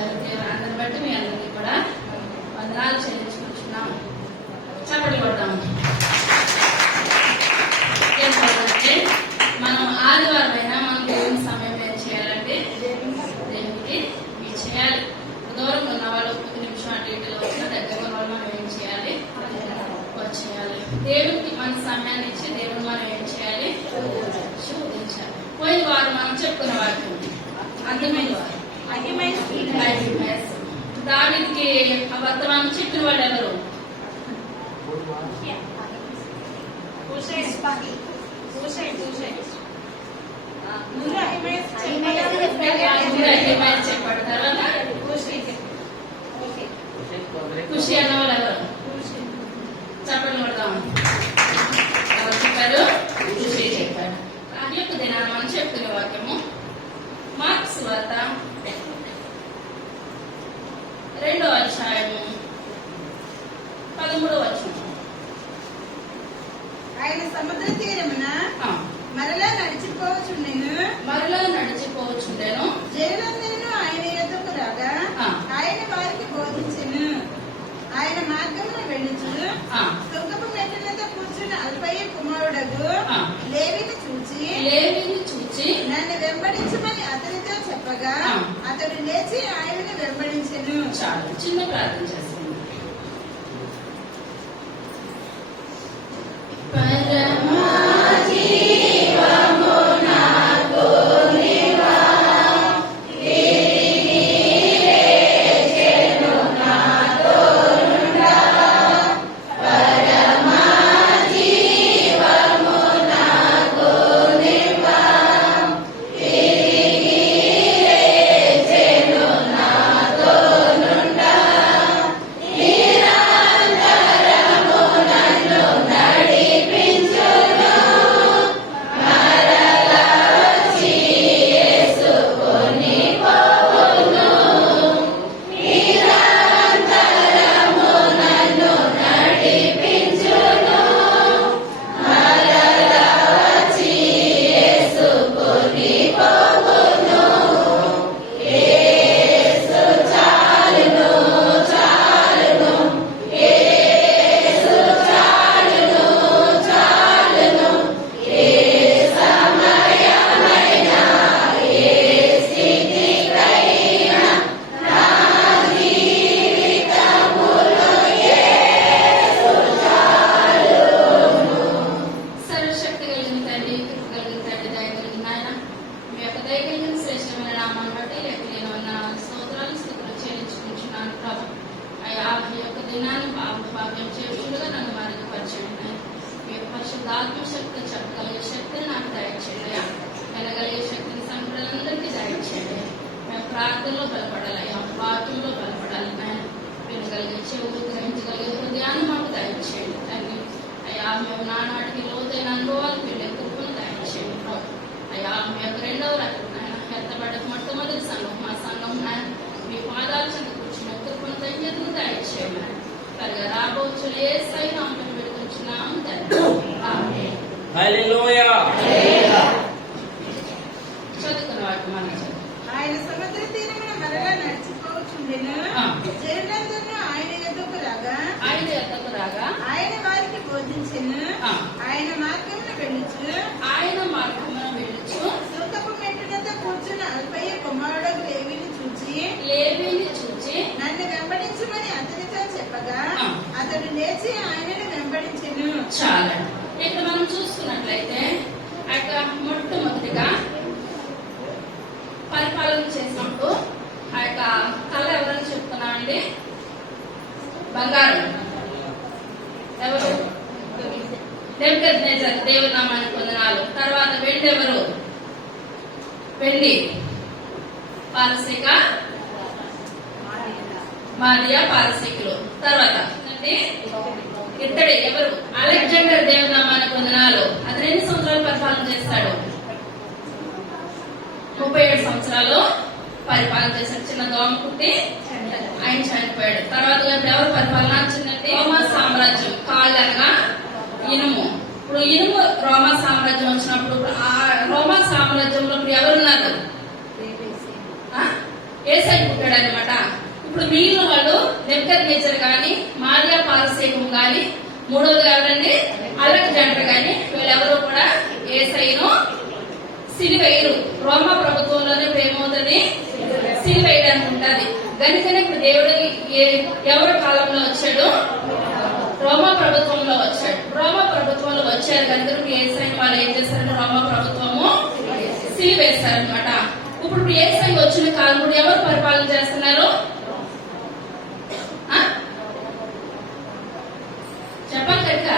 ఇచ్చారు. అందరిని బట్టి మీ అందరికీ కూడా వందనాలు చెల్లించుకుంటున్నాం. చప్పట్లు కొడతాము. మనం ఆదివారం అయినా మనం దేవుని సమయం ఏం చేయాలంటే దేవునికి చేయాలి. దూరం ఉన్న వాళ్ళు 1 నిమిషం అటు ఇటులో వచ్చిన దగ్గర ఉన్న వాళ్ళు మనం ఏం చేయాలి వచ్చేయాలి. దేవునికి మన సమయాన్ని ఇచ్చి దేవుని మనం ఏం చేయాలి శోధించాలి. పోయిన వారు మనం చెప్పుకున్న వాక్యం దావీదుకి వర్తమానం చెప్పిన వాళ్ళు ఎవరు? చెప్పాడు. తర్వాత ఖుషి అన్న వాళ్ళు ఎవరు? చెప్పండి కొడతాం. ఎవరు చెప్పారు? ఖుషి చెప్పారు. అది యొక్క దినాన్ని మనం చెప్పుకునే వాక్యము మార్క్స్ వార్త 2వ అధ్యాయము 13వ వచనం. ఆయన సముద్ర తీరమున మరలా నడిచిపోవచ్చుండెను. జనులందరూ ఆయన యొద్దకు రాగా ఆయన వారికి బోధించెను. ఆయన మార్గమున వెళ్ళుచు సుంకపు మెట్లతో కూర్చున్న అల్ఫయి కుమారుడగు లేవిని చూచి నన్ను వెంబడించమని అతనితో చెప్పగా అతడు లేచి ఆయనను వెంబడించెను. చాలు, చిన్న ప్రార్థన చేస్తాను. ఆత్మశక్తి చెప్పగలిగే శక్తిని నాకు దయచేయండి. వినగలిగే శక్తిని సంపూర్ణందరికీ దయచేయండి. మేము ప్రార్థనలో బలపడాలి, వాక్యంలో బలపడాలి. వినగలిగే చెవులు, గ్రహించగలిగే హృదయాన్ని మాకు దయచేయండి. తండ్రి అయ్యా, మేము నానాటికి లోతైన అనుభవాలు వెళ్ళే కృపను దయచేయండి. అయ్యా, మీ యొక్క 2వ రకం ఎత్తబడ్డ మొట్టమొదటి సంఘం మా సంఘం మీ పాదాల చెంత కూర్చున్న కృపను ధన్యతను దయచేయండి. త్వరగా రాబోచ్చు యేసయ్య నామమున వేడుకొంచున్నాం తండ్రి. ఆమేన్. హల్లెలూయా. చదువుకున్న వాటి మనం ఆయన సముద్ర తీరమున మరలా నడిచిపోవచ్చుండెను. జనులందరూ ఆయన యొద్దకు రాగా ఆయన వారికి బోధించెను. ఆయన మార్గమున వెళ్ళుచు సుంకపు మెట్టులతో కూర్చున్న అల్ఫయి కుమారుడగు లేవిని చూచి నన్ను వెంబడించమని అతనితో చెప్పగా అతడు లేచి ఆయనను వెంబడించెను. చాలా ఇక్కడ మనం చూసుకున్నట్లయితే అక్కడ మొట్టమొదటిగా పరిపాలన చేసినప్పుడు ఆ యొక్క కళ ఎవరని చెప్తున్నామండి? బంగారం. ఎవరు? నెబుకద్నెజర్. దేవుని నామానికి వందనాలు. తర్వాత వెండి ఎవరు? వెండి పారసీక మాదియా పారసీకులు. తర్వాత ఇతడే ఎవరు? అలెగ్జాండర్. దేవుని నామానికి వందనాలు. అతను ఎన్ని సంవత్సరాలు పరిపాలన చేస్తాడు? 37 సంవత్సరాలు పరిపాలన చేశాడు. చిన్న దోమ పుట్టి ఆయన చనిపోయాడు. తర్వాత ఎవరు పరిపాలన వచ్చిందంటే రోమా సామ్రాజ్యం. కాళ్ళనగా ఇనుము. ఇప్పుడు ఇనుము రోమా సామ్రాజ్యం వచ్చినప్పుడు ఆ రోమా సామ్రాజ్యంలో ఎవరున్నారు? ఏసై పుట్టాడు అనమాట. ఇప్పుడు మిగిలిన వాళ్ళు నెబుకద్నెజర్ గాని, మారియా పారసీకం గాని, మూడవది ఎవరండి అలెగ్జాండర్ గాని, వీళ్ళెవరూ కూడా ఏసైను సిలువేయరు. రోమా ప్రభుత్వంలోనే ప్రేమవుతుంది సిలువేయడానికి ఉంటది. కనుకనే ఇప్పుడు దేవుడు ఎవరి కాలంలో వచ్చాడు? రోమా ప్రభుత్వంలో వచ్చాడు. రోమా ప్రభుత్వంలో వచ్చారు కనుక ఏసైని వాళ్ళు ఏం చేస్తారంటే రోమా ప్రభుత్వము సిలువేస్తారనమాట. ఇప్పుడు ఏసై వచ్చిన కాలం కూడా ఎవరు పరిపాలన చేస్తున్నారు? చెప్పాలి కదా,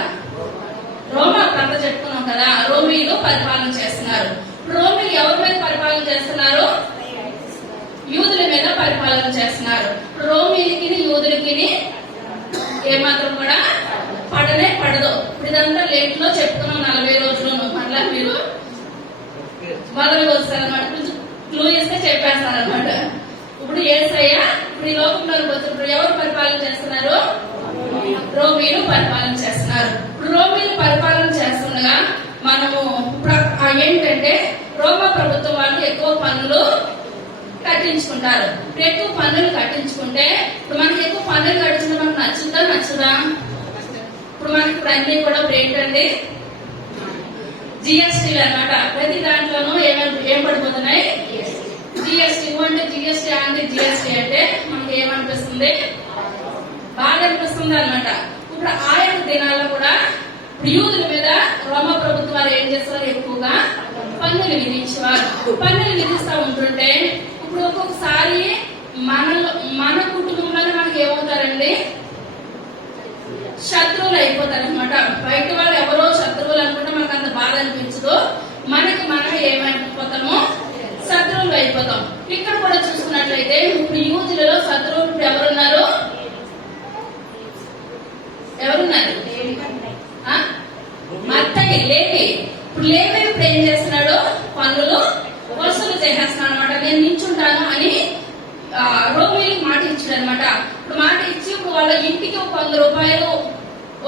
రోమా అంతా చెప్పుకున్నాం కదా, రోమీలు పరిపాలన చేస్తున్నారు. రోమీలు ఎవరి మీద పరిపాలన చేస్తున్నారు? యూదుల మీద పరిపాలన చేస్తున్నారు. రోమీలకి యూదులకి ఏమాత్రం కూడా పడనే పడదు. ఇప్పుడు ఇదంతా లేట్ లో చెప్పుకున్నాం 40 రోజులు. మళ్ళా మీరు మొదలుగా వస్తారనమాట, కొంచెం క్లూయస్ గా చెప్పేస్తారనమాట. ఇప్పుడు యేసయ్య ఇప్పుడు ఈ లోకంలోకి వచ్చినప్పుడు ఎవరు పరిపాలన చేస్తున్నారు? రోమీలు పరిపాలన చేస్తున్నారు. ఇప్పుడు రోమీలు పరిపాలన చేస్తుండగా మనము ఏంటంటే రోమా ప్రభుత్వం వాళ్ళు ఎక్కువ పన్నులు కట్టించుకుంటారు. ఇప్పుడు ఎక్కువ పన్నులు కట్టించుకుంటే ఇప్పుడు మనకి ఎక్కువ పన్నులు కట్టించుకుంటే మనకు నచ్చదా? ఇప్పుడు మనకి ఇప్పుడు అన్ని కూడా ఏంటండి జిఎస్టీలు అన్నమాట. ప్రతి దాంట్లోనూ ఏం పడిపోతున్నాయి? జిఎస్టీ అంటే జిఎస్టీ అంటే మనకి ఏమనిపిస్తుంది? బాగా అనిపిస్తుంది అనమాట. ఇప్పుడు ఆయన దినాల్లో కూడా ఇప్పుడు యూదుల మీద రోమా ప్రభుత్వం వారు ఏం చేస్తారు? ఎక్కువగా పన్నులు విధించేవారు. పన్నులు విధిస్తూ ఉంటుంటే ఇప్పుడు ఒక్కొక్కసారి మన కుటుంబంలోనే మనకి ఏమవుతారండి? శత్రువులు అయిపోతారు అనమాట. బయట వాళ్ళు ఎవరో శత్రువులు అనుకుంటే మనకు అంత బాధ అనిపించదు. మనకి మనం ఏమైపోతామో శత్రువులు అయిపోతాం. ఇక్కడ కూడా చూసుకున్నట్లయితే ఇప్పుడు యూదులలో శత్రువులు ఎవరున్నారు? మత్తయి, లేవి. ఇప్పుడు లేవి ఇప్పుడు ఏం చేస్తున్నాడు? పన్నులు వసూలు చేసేస్తున్నాడు అనమాట. నేను నించుంటాను అని రోమీలకు మాట ఇచ్చాడు అనమాట. ఇప్పుడు మాట ఇచ్చి ఇప్పుడు వాళ్ళ ఇంటికి 100 రూపాయలు,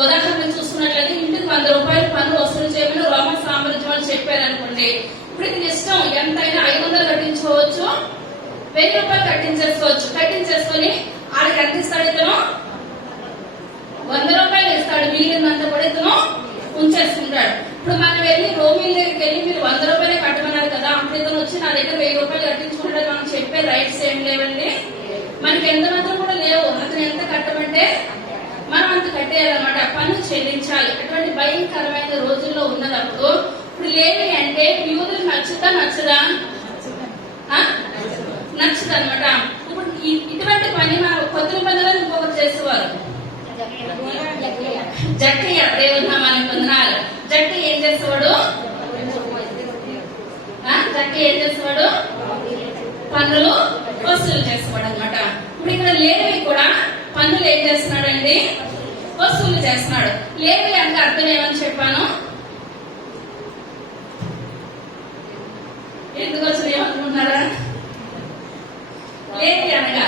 ఉదాహరణ చూసుకున్నట్లయితే ఇంటికి 100 రూపాయలు పన్ను వసూలు చేయమని రోమన్ సామ్రాజ్యం వాళ్ళు చెప్పారనుకోండి. ఇప్పుడు ఇది ఇష్టం ఎంతైనా 500 కట్టించుకోవచ్చు, 1000 రూపాయలు కట్టించేసుకొని ఆడికి ఎంత ఇస్తాడు? ఇతను 100 రూపాయలు ఇస్తాడు. మిగిలినంత కూడా ఇతను ఉంచేసుకుంటాడు. ఇప్పుడు మనం వెళ్ళి రోమీల దగ్గరికి వెళ్ళి మీరు 100 రూపాయలే కట్టమన్నారు కదా, అప్పుడు ఇతను వచ్చి నా దగ్గర 1000 రూపాయలు కట్టించుకుంటాడు. మనం చెప్పే రైట్స్ ఏం లేవండి, మనకి ఎంత మాత్రం కూడా లేవు. అతను ఎంత కట్టమంటే మనం అంత కట్టేయాలన్నమాట. పన్ను చెల్లించాలి. అటువంటి భయంకరమైన రోజుల్లో ఉన్నదప్పుడు ఇప్పుడు లేవి అంటే యూదులకు నచ్చదా? నచ్చదన్నమాట. ఇప్పుడు ఇటువంటి పని మన కొత్త నిబంధనలు ఇంకొకరు చేసేవారు. జక్కయ్య, దేవుని నామానికి వందనాలు. జక్కయ్య ఏం చేసేవాడు? పన్నులు వసూలు చేసేవాడు అనమాట. ఇప్పుడు ఇక్కడ లేవి కూడా పన్నులు ఏం చేస్తున్నాడండి? వసూలు చేస్తున్నాడు. లేవి అంటే అర్థం ఏమని చెప్పాను? ఎందుకు వచ్చిన ఏమనుకుంటున్నారా? లేవి అనగా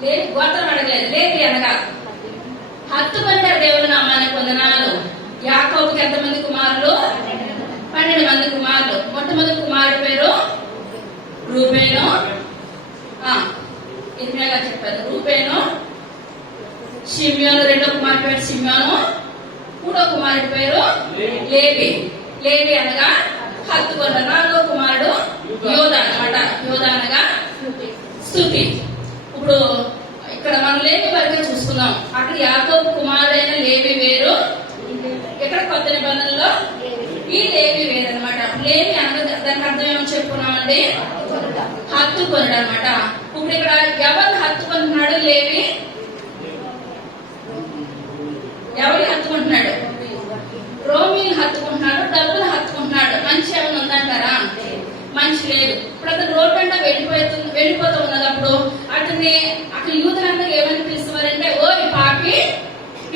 లేవి గోత్రం అడగలేదు. లేవి అనగా హత్తుకుంటారు. దేవుని నామానికి వందనాలు. యాకోబుకి ఎంతమంది కుమారులు? 12 మంది కుమారులు. మొట్టమొదటి కుమారుడు పేరు రూబేను. ఇర్మియా చెప్పారు రూబేను. షిమ్యోను రెండో కుమారుడు పేరు షిమ్యోను. మూడో కుమారుడి పేరు లేవి. లేవి అనగా హత్తుకుంటారు. నాలుగో కుమారుడు యోధా అనమాట. యోధా అనగా స్తుతి. ఇప్పుడు ఇక్కడ మనం లేవి వరకే చూసుకుందాం. అక్కడ యాకోబు కుమారుడైన లేవి వేరు, ఇక్కడ కొత్త నిబంధనలో ఈ లేవి వేరు అనమాట. లేవి అనగా దానికి అర్థం ఏమో చెప్పుకున్నామండి? హత్తుకొనుడు అనమాట. ఇప్పుడు ఇక్కడ ఎవరు హత్తుకుంటున్నాడు? లేవి ఎవరిని హత్తుకుంటున్నాడు? రోమీలు హత్తుకుంటున్నాడు, డబ్బులు హత్తుకుంటున్నాడు. మంచి ఏమైనా ఉందంటారా? మంచి లేదు. ఇప్పుడు అతను రోడ్ వెంట వెళ్ళిపోతూ ఉన్నప్పుడు అతన్ని అక్కడ యూదులందరూ ఏమని పిలుస్తున్నారంటే, ఓ పాపి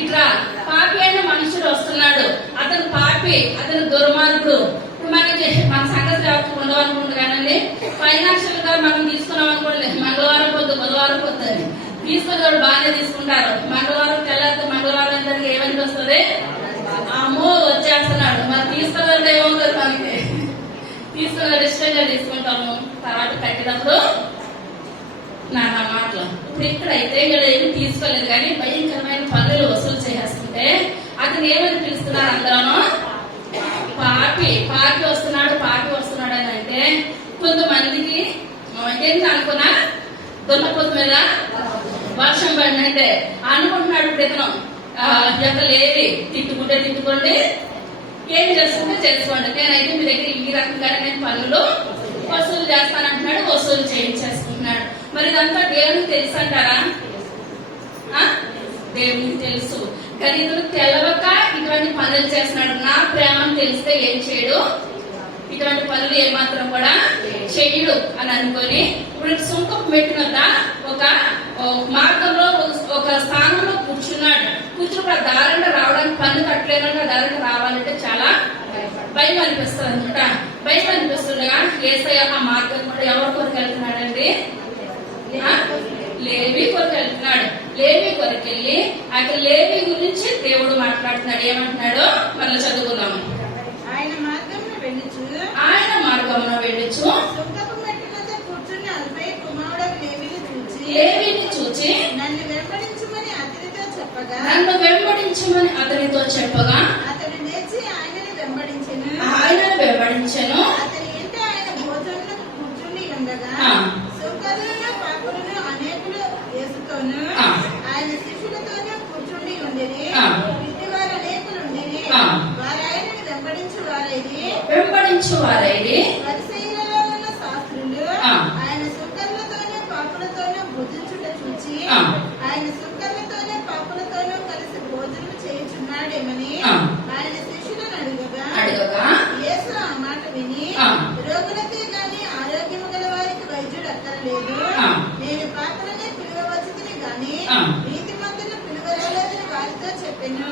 ఇట్లా. పాపి అయిన మనుషుడు వస్తున్నాడు, అతను పాపి, అతను దుర్మార్గుడు. ఇప్పుడు మన సంగతి ఉండవు అనుకుంటు కానండి. ఫైనాన్షియల్ గా మనం తీసుకున్నాం అనుకోండి, మంగళవారం పొద్దు బుధవారం పొద్దు అని తీసుకుని బాగానే తీసుకుంటారు. మంగళవారం తెల్లారితే మంగళవారం ఏమని వస్తుంది? అమ్మో వచ్చేస్తున్నాడు, మరి తీసుకున్నాడు ఏమవుతుంది మనకి, తీసుకున్నాడు ఇష్టంగా తీసుకుంటాము, తర్వాత కట్టినప్పుడు నా మాటలు. ఇప్పుడు ఇక్కడైతే ఇక్కడ ఏమి తీసుకోలేదు కానీ భయంకరమైన పన్నులు వసూలు చేస్తుంటే అతను ఏమని పిలుస్తున్నారు అందరూ, పాపి పాపి వస్తున్నాడు పాపి వస్తున్నాడు అని అంటే కొంతమందికి ఏంటి అనుకున్నా దున్నపోతు మీద వర్షం పడినంటే అనుకుంటున్నాడు. ఇప్పుడు ఇతను యొక్క లేవి తిట్టుకుంటే తిట్టుకోండి, ఏం చేసుకుంటే చేసుకోండి, నేనైతే మీ దగ్గర ఈ రకంగానే నేను పన్నులు వసూలు చేస్తానంటున్నాడు, వసూలు చేయించేసుకుంటున్నాడు. మరి ఇదంతా దేవునికి తెలుసు అంటారా? దేవునికి తెలుసు, కానీ ఇతను తెలవక ఇటువంటి పనులు చేస్తున్నాడు. నా ప్రేమను తెలిస్తే ఏం చేయడు, ఇటువంటి పనులు ఏమాత్రం కూడా చెయ్యడు అని అనుకొని ఇప్పుడు సుంకపు మెట్టు వద్ద ఒక మార్గంలో ఒక స్థానంలో కూర్చున్నాడు. కూర్చుని దారంట రావడానికి పన్ను కట్టలేదంటే దారంట రావాలంటే చాలా భయం అనిపిస్తుంది అనమాట. భయం అనిపిస్తుండగా యేసయ్య ఆ మార్గం కూడా ఎవరి కొరకు వెళ్తున్నాడండి, లేవి కొరకు వెళ్తున్నాడు. లేవి కొరకు వెళ్ళి అక్కడ లేవి గురించి దేవుడు మాట్లాడుతున్నాడు. ఏమంటున్నాడో మనం చదువుకున్నాము. ఆయన మార్గంలో వెళ్ళొచ్చు లేవిని చూచి నన్ను వెంబడించమని అతనితో చెప్పగా అతడు లేచి ఆయనను వెంబడించెను. అతని ఇంట ఆయన భోజనంలో కూర్చుని ఉండగా సుంకరులను పాపులను అనేకులు యేసుతోను ఆయన శిష్యులతోనూ కూర్చుని ఉండేది. ఇంటి వారు అనేకులు ఉండేది. వారు ఆయనను వెంబడించువారైది. పరిసయ్యులలో ఉన్న శాస్త్రులు ఆయన సుంకరులతోనూ పాపులతోనూ భుజించుట చూచి ఆయన సుంకరులతోనూ పాపులతోనూ కలిసి భోజనం చేయుచున్నాడేమని ఆయన శిష్యులను అడుగగా యేసు ఆ మాట విని రోగులకే గాని ఆరోగ్యము గల వారికి వైద్యుడు అక్కరలేదు, నేను పాపులనే పిలువవచ్చుని గాని నీతిమంతులను పిలువలేదని వారితో చెప్పాను.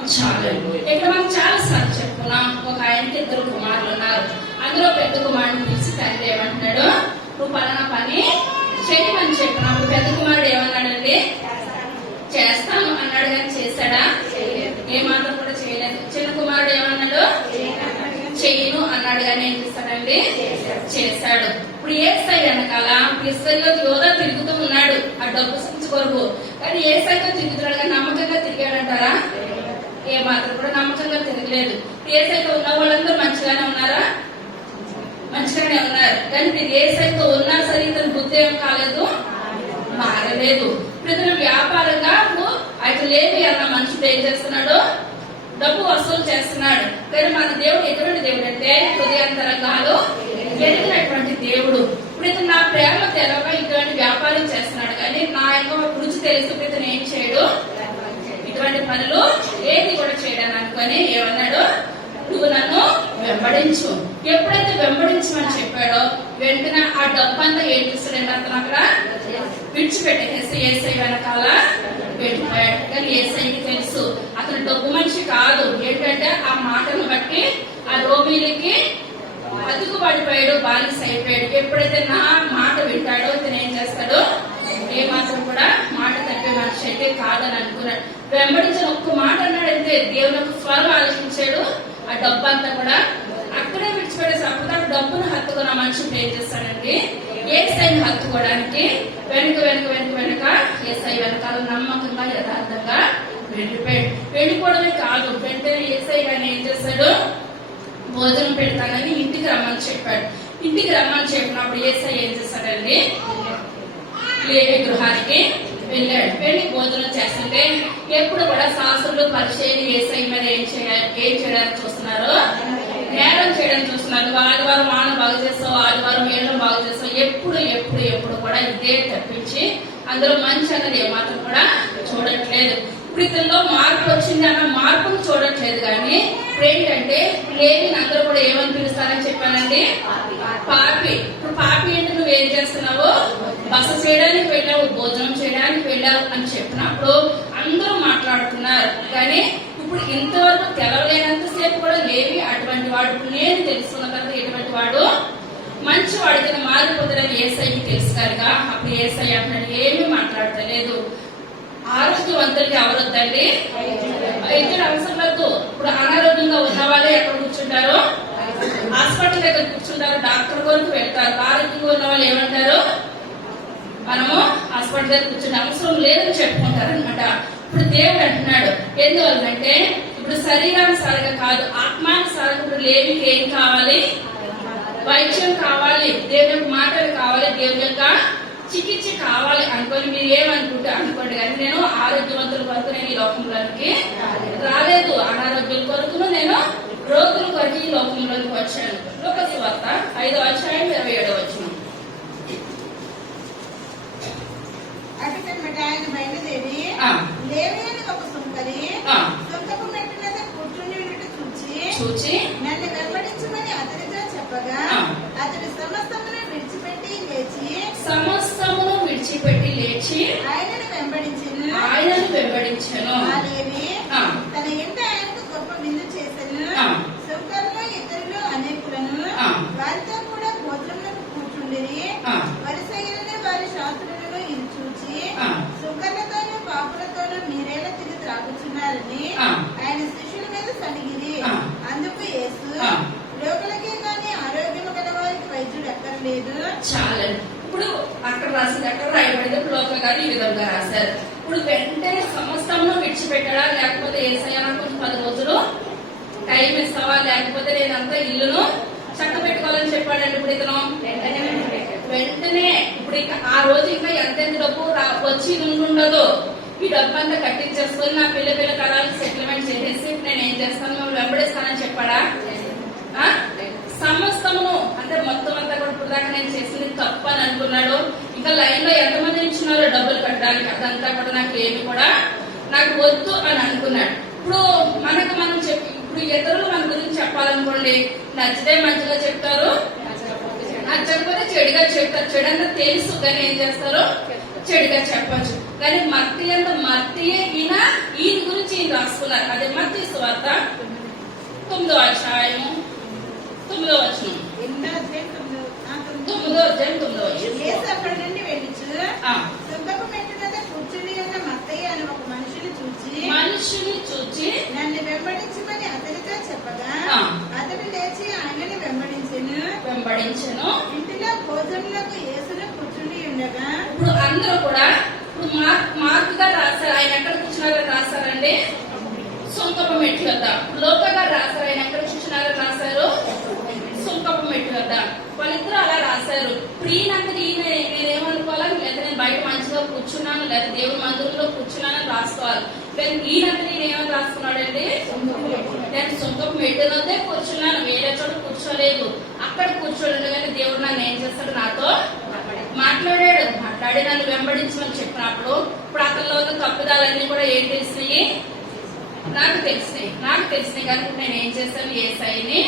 ఇక్కడ మనం చాలా సార్లు చెప్పుకున్నాం. ఒక ఆయనకి 2 కుమారులు ఉన్నారు. అందులో పెద్ద కుమారుడిని పిలిచి తండ్రి ఏమంటున్నాడు, నువ్వు పలానా పని చేయమని చెప్పినప్పుడు పెద్ద కుమారుడు ఏమన్నాడండి, చేస్తాను అన్నాడు కానీ చేశాడా? ఏమాత్రం కూడా చేయలేదు. చిన్న కుమారుడు ఏమన్నాడు, చేయను అన్నాడు కానీ ఏం చేస్తాడండి, చేశాడు. ఇప్పుడు యేసయ్య వెనకాల ఇస్రాయేలు యోధా తిరుగుతూ ఉన్నాడు ఆ డబ్బు సంచి కొరకు, కానీ యేసయ్యతో తిరుగుతున్నాడు కానీ నమ్మకంగా తిరిగాడంటారా? ఏ మాత్రం కూడా నమ్మకంగా తిరగలేదు. యేసయ్యతో ఉన్న వాళ్ళందరూ మంచిగానే ఉన్నారా? మంచిగానే ఉన్నారు. కానీ యేసయ్యతో ఉన్నా సరే ఇతను బుద్ధి ఏం కాలేదు, మారలేదు. ఇతను వ్యాపారంగా అయితే లేవి అన్న మనుషుడు ఏం చేస్తున్నాడు, డబ్బు వసూలు చేస్తున్నాడు. కానీ మన దేవుడు ఎటువంటి దేవుడు అంటే హృదయాంతరంగాలు ఎరిగినటువంటి దేవుడు. ఇప్పుడు ఇతను నా ప్రేమ తెలవగా ఇటువంటి వ్యాపారం చేస్తున్నాడు, కానీ నా యొక్క రుచి తెలుసు ఇతను ఏం చేయడు, ఇటువంటి పనులు ఏది కూడా చేయడానికి అనుకొని ఏమన్నాడు, నువ్వు నన్ను వెంబడించు. ఎప్పుడైతే వెంబడించమని చెప్పాడో వెంటనే ఆ డబ్బు అంతా ఏం చేస్తాడంటే అతను అక్కడ విడిచిపెట్టేసి యేసయ్య వెనకాల వెళ్ళిపోయాడు. కానీ యేసయ్యకి తెలుసు అతను డబ్బు మనిషి కాదు. ఏంటంటే ఆ మాటను బట్టి ఆ రోగిలకి అతుకు పడిపోయాడు, బానిస అయిపోయాడు. ఎప్పుడైతే నా మాట వింటాడో ఇతను ఏం చేస్తాడో ఏ మాత్రం కూడా మాట తప్పే మనిషి అయితే కాదని అనుకున్నాడు. వెంబడించిన ఒక్క మాట అన్నాడంటే దేవుని యొక్క స్వరం ఆలోచించాడు. ఆ డబ్బు అంతా కూడా అక్కడే విడిచిపెట్టేసి అప్పుడు డబ్బును హత్తుకున్న మనుషులు ఏం చేస్తాడండి, యేసయ్యని హత్తుకోవడానికి వెనుక యేసయ్య వెనకాల నమ్మకంగా యథార్థంగా వెళ్ళిపోయాడు. వెళ్ళిపోవడమే కాదు, వెంటనే యేసయ్య గారిని ఏం చేస్తాడు, భోజనం పెడతానని ఇంటికి రమ్మని చెప్పాడు. ఇంటికి రమ్మని చెప్పినప్పుడు యేసయ్య ఏం చేస్తాడండి, లేవి గృహానికి వెళ్ళాడు. వెళ్ళి భోజనం చేస్తుంటే ఎప్పుడు కూడా శాస్త్రులు పరిచయం యేసయ్య మీద ఏం చేయడానికి చూస్తున్నారు, నేరం చేయడానికి చూస్తున్నారు. ఆదివారం వాన బాగు చేస్తావు, ఆదివారం ఏళ్ళం బాగు చేస్తావు, ఎప్పుడు కూడా ఇదే తప్పించి అందులో మంచి అన్నది ఏమాత్రం కూడా చూడట్లేదు. ఇప్పుడు ఇతనిలో మార్పు వచ్చింది అన్న మార్పును చూడట్లేదు. కానీ ఇప్పుడు ఏంటంటే లేవిని అందరూ కూడా ఏమని పిలుస్తారని చెప్పానండి, పాపి. ఇప్పుడు పాపి ఏంటి, నువ్వు ఏం చేస్తున్నావు, బస చేయడానికి వెళ్ళావు, భోజనం చేయడానికి వెళ్ళావు అని చెప్పినప్పుడు అందరూ మాట్లాడుతున్నారు. కానీ ఇప్పుడు ఇంతవరకు తెలవలేనంతసేపు కూడా లేవి అటువంటి వాడు. నేను తెలుసుకున్న తర్వాత ఎటువంటి వాడు మంచివాడు కింద మారిపోతాడని యేసయ్యకి తెలుసు కనుక అప్పుడు యేసయ్య అంటున్నాడు, ఏమీ మాట్లాడతలేదు. ఆరోగ్యవంతులకి ఎవరు వద్దండి? వైద్యుడు అవసరం లేదు. ఇప్పుడు అనారోగ్యంగా ఉన్న వాళ్ళే ఎక్కడ కూర్చుంటారు? హాస్పిటల్ దగ్గర కూర్చుంటారు, డాక్టర్ వరకు వెళ్తారు. ఆరోగ్యంగా ఉన్న వాళ్ళు ఏమంటారు? మనము హాస్పిటల్ దగ్గర కూర్చుంటే అవసరం లేదని చెప్పుకుంటారు అనమాట. ఇప్పుడు దేవుడు అంటున్నాడు, ఎందువల్లంటే ఇప్పుడు శరీరానుసారంగా కాదు, ఆత్మానుసారంగా ఇప్పుడు లేవికి ఏం కావాలి? వైద్యం కావాలి, దేవుని యొక్క మాటలు కావాలి, దేవుని యొక్క చికిత్స కావాలి అనుకోని మీరు ఏమనుకుంటే అనుకోండి. కానీ నేను ఆరోగ్యవంతుల కొరకు నేను ఈ లోకంలోనికి రాలేదు, అనారోగ్యం కొరకు నేను రోగుల కొరకు ఈ లోకంలోనికి వచ్చాను. లూకా సువార్త 5వ అధ్యాయం 27వ వచనం. అటుకన్నమాట ఆయన బయలుదేరి లేవి అని ఒక సుంకరి సుంకపు మెట్టు మీద కూర్చుని చూచి నన్ను వెంబడించమని అతనితో చెప్పగా అతడు సమస్తమును విడిచిపెట్టి లేచి ఆయనను వెంబడించెను. ఆ లేవి తన ఇంట ఆయనకు గొప్ప విందు చేసెను. సుంకరులు ఇతరులు అనేకులను వారితో కూడా భోజనములకు కూర్చుండిరి. పరిసయ్యులను వారి శాస్త్రులను ఇది చూచి సుంకర్లతోనూ పాపులతోనూ మీరేలా తిరిగి త్రాగుచున్నారని ఆయన శిష్యుల మీద సనిగిరి. అందుకు యేసు, రోగులకే కానీ ఆరోగ్యము గల వారికి వైద్యుడు ఎక్కర్లేదు. చాలా ఇప్పుడు అక్కడ రాసింది, అక్కడ రాయబడింది. లోక గారు ఈ విధంగా రాశారు. ఇప్పుడు వెంటనే సమస్తమును విడిచిపెట్టాడా? లేకపోతే ఏసయ్య నాకు కొంచెం 10 రోజులు టైం ఇస్తావా? లేకపోతే నేనంతా ఇల్లును చక్క పెట్టుకోవాలని చెప్పాడండి. ఇప్పుడు ఇతను వెంటనే ఇప్పుడు ఇంకా ఆ రోజు ఇంకా ఎంతెంత డబ్బు వచ్చి ఉండదు, ఈ డబ్బు అంతా కట్టించేసుకొని నా పిల్ల తరాలకు సెటిల్మెంట్ చేసేసి నేను ఏం చేస్తాను, మిమ్మల్ని వెంబడిస్తానని చెప్పాడా? సమస్తమును అంటే మొత్తం అంతా కూడా ఇప్పుడు దాకా నేను చేసింది తప్పు అని అనుకున్నాడు. ఇంకా లైన్ లో ఎంతమంది నిల్చున్నారో డబ్బులు కట్టడానికి, అదంతా కూడా నాకు ఏమి కూడా నాకు వద్దు అని అనుకున్నాడు. ఇప్పుడు మనం చెప్పి ఇప్పుడు ఇతరులు మన గురించి చెప్పాలనుకోండి, నచ్చితే మంచిగా చెప్తారు, నచ్చకపోతే చెడుగా చెప్తారు. చెడంతా తెలుసు కానీ ఏం చేస్తారు? చెడుగా చెప్పచ్చు. కానీ మత్తి అంత మత్తియే ఈయన గురించి ఈయన రాసుకున్నారు. అదే మత్తయి సువార్త 9వ అధ్యాయము 9వ వచనం. 9వ అధ్యాయం 9వ వచనం. యేసు అక్కడి నుండి వెళ్ళిచు సుంకపు మెట్టు మీద కూర్చుని ఉన్న మత్తయి అని ఒక మనిషిని చూచి నన్ను వెంబడించమని అతనితో చెప్పగా అతడు లేచి ఆయనని వెంబడించెను. ఇంటిలో భోజనములకు యేసును కూర్చుని ఉండగా ఇప్పుడు అందరూ కూడా ఇప్పుడు మార్కుగా రాశారు. ఆయన ఎక్కడ కూర్చున్నారని రాశారండి? సుంకపు మెట్టు వద్ద. లోకా గారు రాశారు, ఆయన ఎక్కడ కూర్చున్నారని రాశారు? సుంకపు మెట్టు వద్ద. వాళ్ళిద్దరూ అలా రాశారు. ప్రియనంతటి నేనేమనుకోవాలి, లేదా నేను బయట మంచిగా కూర్చున్నాను, లేదా దేవుని మందిరంలో కూర్చున్నానని రాసుకోవాలి. కానీ ఈయనంతటి నేనేమని రాసుకున్నాడండి? నేను సుంకపు మెట్టు వద్దే కూర్చున్నాను, వేరే చోట కూర్చోలేదు. అక్కడ కూర్చోలేదు. కానీ దేవుడు నన్ను ఏం చేస్తాడు? నాతో మాట్లాడి నన్ను వెంబడించమని చెప్పినప్పుడు ఇప్పుడు అతనిలో ఉన్న తప్పుదాలన్నీ కూడా ఏం తెలిసినాయి? నాకు తెలిసినాయి. కానీ నేను ఏం చేశాను? యేసయ్యని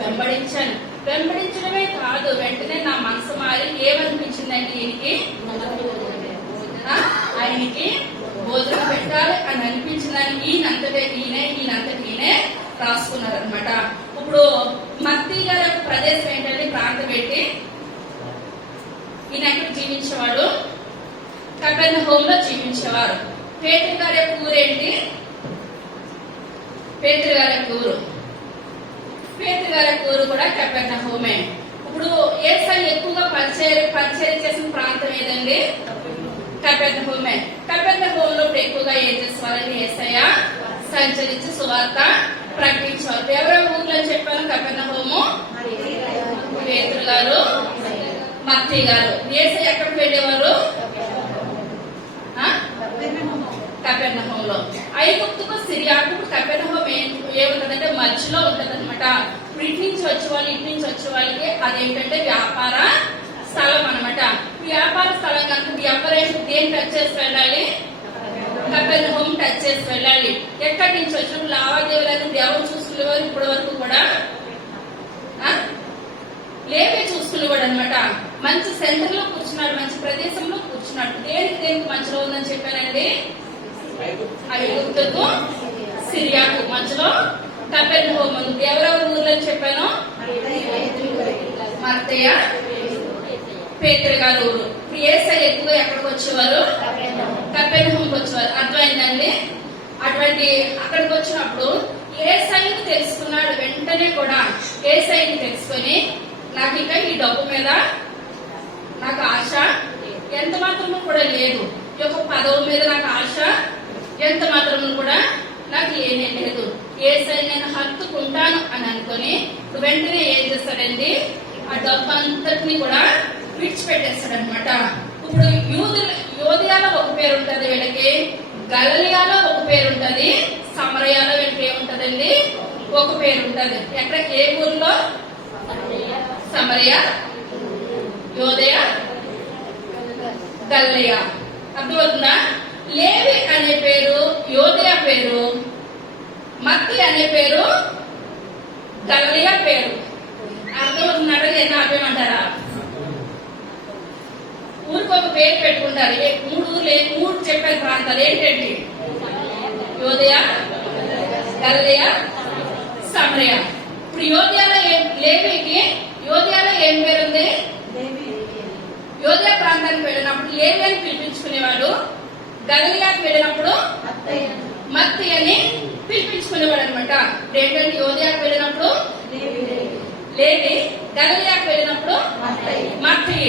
వెంబడించాను. వెంబడించడమే కాదు, వెంటనే నా మనసు మారి ఏమనిపించిందండి? ఆయనకి భోజనం పెట్టాలి అని అనిపించిందని ఈయనంతటి రాసుకున్నారు అనమాట. ఇప్పుడు మత్తయి గారి ప్రదేశం ఏంటంటే ప్రాంతం ఏంటి? ఈయన ఎక్కడ జీవించేవాడు? కపెర్నహూములో జీవించేవారు. పేతురు గారి యొక్క ఊరేంటి? పేతురు గారి యొక్క ఊరు కూడా కపెర్నహూమే. ఇప్పుడు యేసయ్య ఎక్కువగా పరిచయం చేసిన ప్రాంతం ఏదండి? కపెర్నహూమే. కపెర్నహూములో ఎక్కువగా ఏం చేసేవారండి? యేసయ్య సంచరించి సువార్త ప్రకటించేవారు. ఎవరెవరు ఊర్లో చెప్పాను? కపెర్నహూము, పేతురు గారు, మత్తయి గారు. యేసయ్య ఎక్కడికి వెళ్ళేవారు? కపెర్నహూములో. ఐగుప్తుకు సిరియాకు కపెర్నహూము ఏముంటదంటే మధ్యలో ఉంటదన్నమాట. ఇప్పుడు ఇటు నుంచి వచ్చే వాళ్ళకి అదేంటంటే వ్యాపార స్థలం అనమాట. వ్యాపార స్థలం కనుక ఎవరైనా దేని టచ్ చేసి వెళ్ళాలి? కపెర్నహూము టచ్ చేసి వెళ్ళాలి. ఎక్కడి నుంచి వచ్చినప్పుడు లావాదేవీలను ఎవరు చూసుకునేవారు? ఇప్పటి వరకు కూడా లేవే చూసుకునేవాడు అనమాట. మంచి సెంటర్ లో కూర్చున్నాడు, మంచి ప్రదేశంలో కూర్చున్నాడు. దేనికి మధ్యలో ఉందని చెప్పానండి? ఐగుప్తుకు సిరియాకు మధ్యలో కపెర్నహూము ఉంది. ఎవరెవరు ఊర్లో చెప్పాను? మత్తయి, పేతురు గారు ఊరు. యేసయ్య ఎక్కువగా ఎక్కడికి వచ్చేవారు? కపెర్నహూముకి వచ్చేవారు. అర్థమైందండి? అటువంటి అక్కడికి వచ్చినప్పుడు యేసయ్యను తెలుసుకున్నాడు. వెంటనే కూడా యేసయ్యను తెలుసుకొని నాకు ఇక ఈ డబ్బు మీద నాకు ఆశ ఎంత మాత్రము కూడా లేదు, ఈ యొక్క పదవి మీద నాకు ఆశ ఎంత మాత్రము కూడా నాకు ఏమీ లేదు, యేసయ్య నేను హత్తుకుంటాను అని అనుకొని వెంటనే ఏం చేస్తాడండి, ఆ డబ్బు అంతటిని కూడా విడిచిపెట్టేస్తాడు అనమాట. ఇప్పుడు యోధియాలో ఒక పేరు ఉంటది వీళ్ళకి, గలిలయలో ఒక పేరు ఉంటది, సమరయాలో వీళ్ళకి ఏముంటదండి ఒక పేరు ఉంటది. ఎక్కడ ఏ ఊర్లో? సమరయ, యోదయ, గలిలయ. అర్థమవుతుందా? లేవి అనే పేరు యోదయ పేరు, మత్తి అనే పేరు గలిలయ పేరు. అర్థమవుతున్నారా? ఏదైనా అర్థమంటారా? ఊరికి ఒక పేరు పెట్టుకుంటారు. మూడు చెప్పే ప్రాంతాలు ఏంటండి? యోదయ, గలిలయ, సమరయ. ఇప్పుడు యోదయాలో లేవికి యోదయాలో ఏం పేరుంది? యోదయ ప్రాంతానికి వెళ్ళినప్పుడు లేవి అని పిలిపించుకునేవాడు, గలిలయాకి వెళ్ళినప్పుడు మత్తి అని పిలిపించుకునేవాడు అనమాట. ఏంటంటే యోదయాకి వెళ్ళినప్పుడు లేవి, గలిలయాకి వెళ్ళినప్పుడు మత్తి.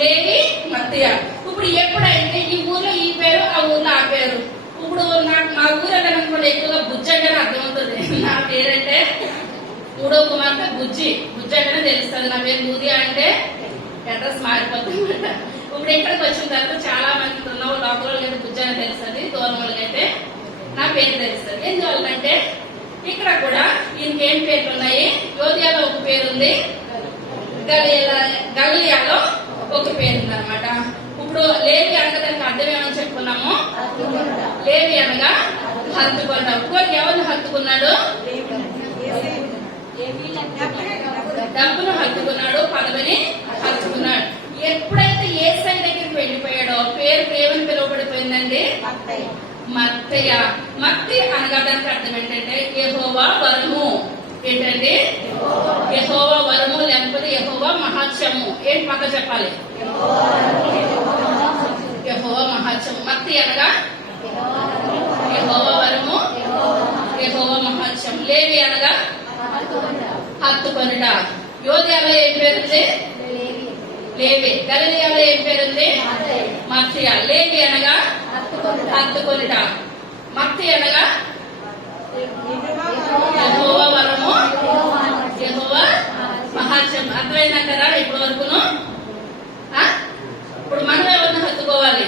లేవి, మత్తయ్య. ఇప్పుడు ఎప్పుడైతే ఈ ఊర్లో ఈ పేరు, ఆ ఊర్లో ఆ పేరు. ఇప్పుడు నాకు మా ఊరు వెళ్ళాలనుకోండి ఎక్కువగా బుజ్జంగానే అర్థమవుతుంది. నా పేరంటే మూడో కుమార్తె బుజ్జంగానే తెలుస్తుంది. నా పేరు బూదియా అంటే అడ్రస్ మారిపోతుంది అనమాట. ఇప్పుడు ఇక్కడికి వచ్చిన తర్వాత చాలా మంది ఉన్న లోపల అయితే బుజ్జానే తెలుస్తుంది, దూరం వాళ్ళకైతే నా పేరు తెలుస్తుంది. ఎందువల్లంటే ఇక్కడ కూడా ఈయనకేం పేర్లు ఉన్నాయి? యోధియాలో ఒక పేరు ఉంది, గలిలయాలో ఒక పేరు ఉంది అనమాట. ఇప్పుడు లేవి అనగా దానికి అర్థం ఏమని చెప్పుకున్నాము? లేవి అనగా హత్తుకున్నాడు. ఎవరిని హత్తుకున్నాడు? డబ్బును హత్తుకున్నాడు, పదవిని హత్తుకున్నాడు. ఎప్పుడైతే యేసయ్య దగ్గరికి వెళ్ళిపోయాడో పేరు ఏమని పిలువబడిపోయిందండి? మత్తయ్య. మత్తి అనగా దానికి అర్థం ఏంటంటే యెహోవా వరము. ఏంటండి? యెహోవా వరము, లేకపోతే యెహోవా మహాత్మ్యము. ఏంటి పక్క చెప్పాలి? యెహోవా మహాత్మ్యము. మత్తి అనగా యెహోవా వరము, యెహోవా మహాత్మ్యము. లేవి అనగా హత్తుకొనుట. యోధియాలో ఏం పేరుంది? లేవి. గలిలయలో ఏం పేరుంది? మత్తయ్య. లేవి అనగా హత్తుకొనుట, మత్తి అనగా యెహోవా వరము, యెహోవా మహాత్మ్యం. అర్థమైందంటారా ఇప్పటి వరకును? ఇప్పుడు మనం ఎవరిని హత్తుకోవాలి?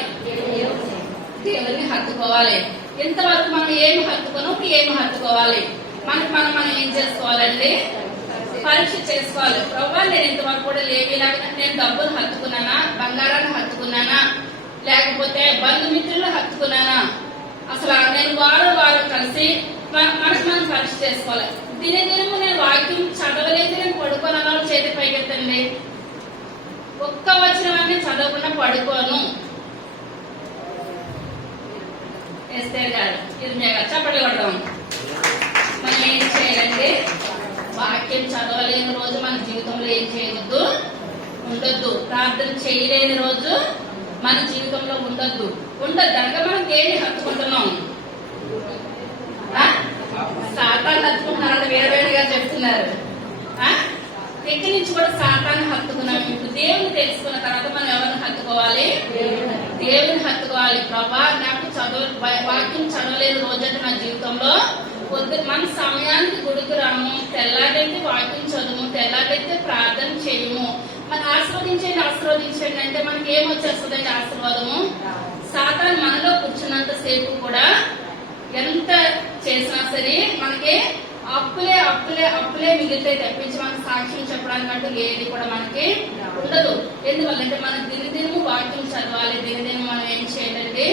దేవుని హత్తుకోవాలి. ఇంతవరకు మనం ఏమి హత్తుకున్నాం, ఏమి హత్తుకోవాలి? మనం ఏం చేసుకోవాలండి? పరీక్ష చేసుకోవాలి. ప్రభావ నేను ఇంతవరకు కూడా లేవిలాగా నేను డబ్బులు హత్తుకున్నానా, బంగారాన్ని హత్తుకున్నానా, లేకపోతే బంధుమిత్రులు హత్తుకున్నానా? అసలు నేను వారం కలిసి మనకు మనం పరీక్ష చేసుకోవాలి. దినదినము నేను వాక్యం చదవలేదు, నేను పడుకోను. చేతి పైకెత్తండి. ఒక్క వచనాన్ని చదవకుండా పడుకోను. ఎస్తేర్ గారు, ఇర్మియా గారు చప్పట్లు కొడదాం. మనం ఏం చేయాలంటే వాక్యం చదవలేని రోజు మన జీవితంలో ఏం చేయవద్దు, ఉండొద్దు. ప్రార్థన చేయలేని రోజు మన జీవితంలో ఉండొద్దు. అనగా మనం దేన్ని హత్తుకుంటున్నాం? సాతాన్ని హత్తుకుంటున్నారంటే వేరువేరుగా చెప్తున్నారు. ఎక్కడి నుంచి కూడా సాతాన్ని హత్తుకున్నాం. ఇప్పుడు దేవుని తెలుసుకున్న తర్వాత మనం ఎవరిని హత్తుకోవాలి? దేవుని హత్తుకోవాలి. ప్రభా నాకు వాక్యం చదవలేని రోజంటే నా జీవితంలో మన సమయానికి గుడికి రాము, తెల్లారైతే వాక్యం చదువు, తెల్లారైతే ప్రార్థన చేయము. మన ఆశీర్వదించండి అంటే మనకి ఏమొచ్చేస్తుందండి ఆశీర్వాదము? సాతాను మనలో కూర్చున్నంత సేపు కూడా ఎంత చేసినా సరే మనకి అప్పులే మిగులుతాయి తప్పించి మనకు సాక్ష్యం చెప్పడానికి అంటూ ఏది కూడా మనకి ఉండదు. ఎందువల్లంటే మనం దినదినము వాక్యం చదవాలి, దినదినం మనం ఏం చేయాలంటే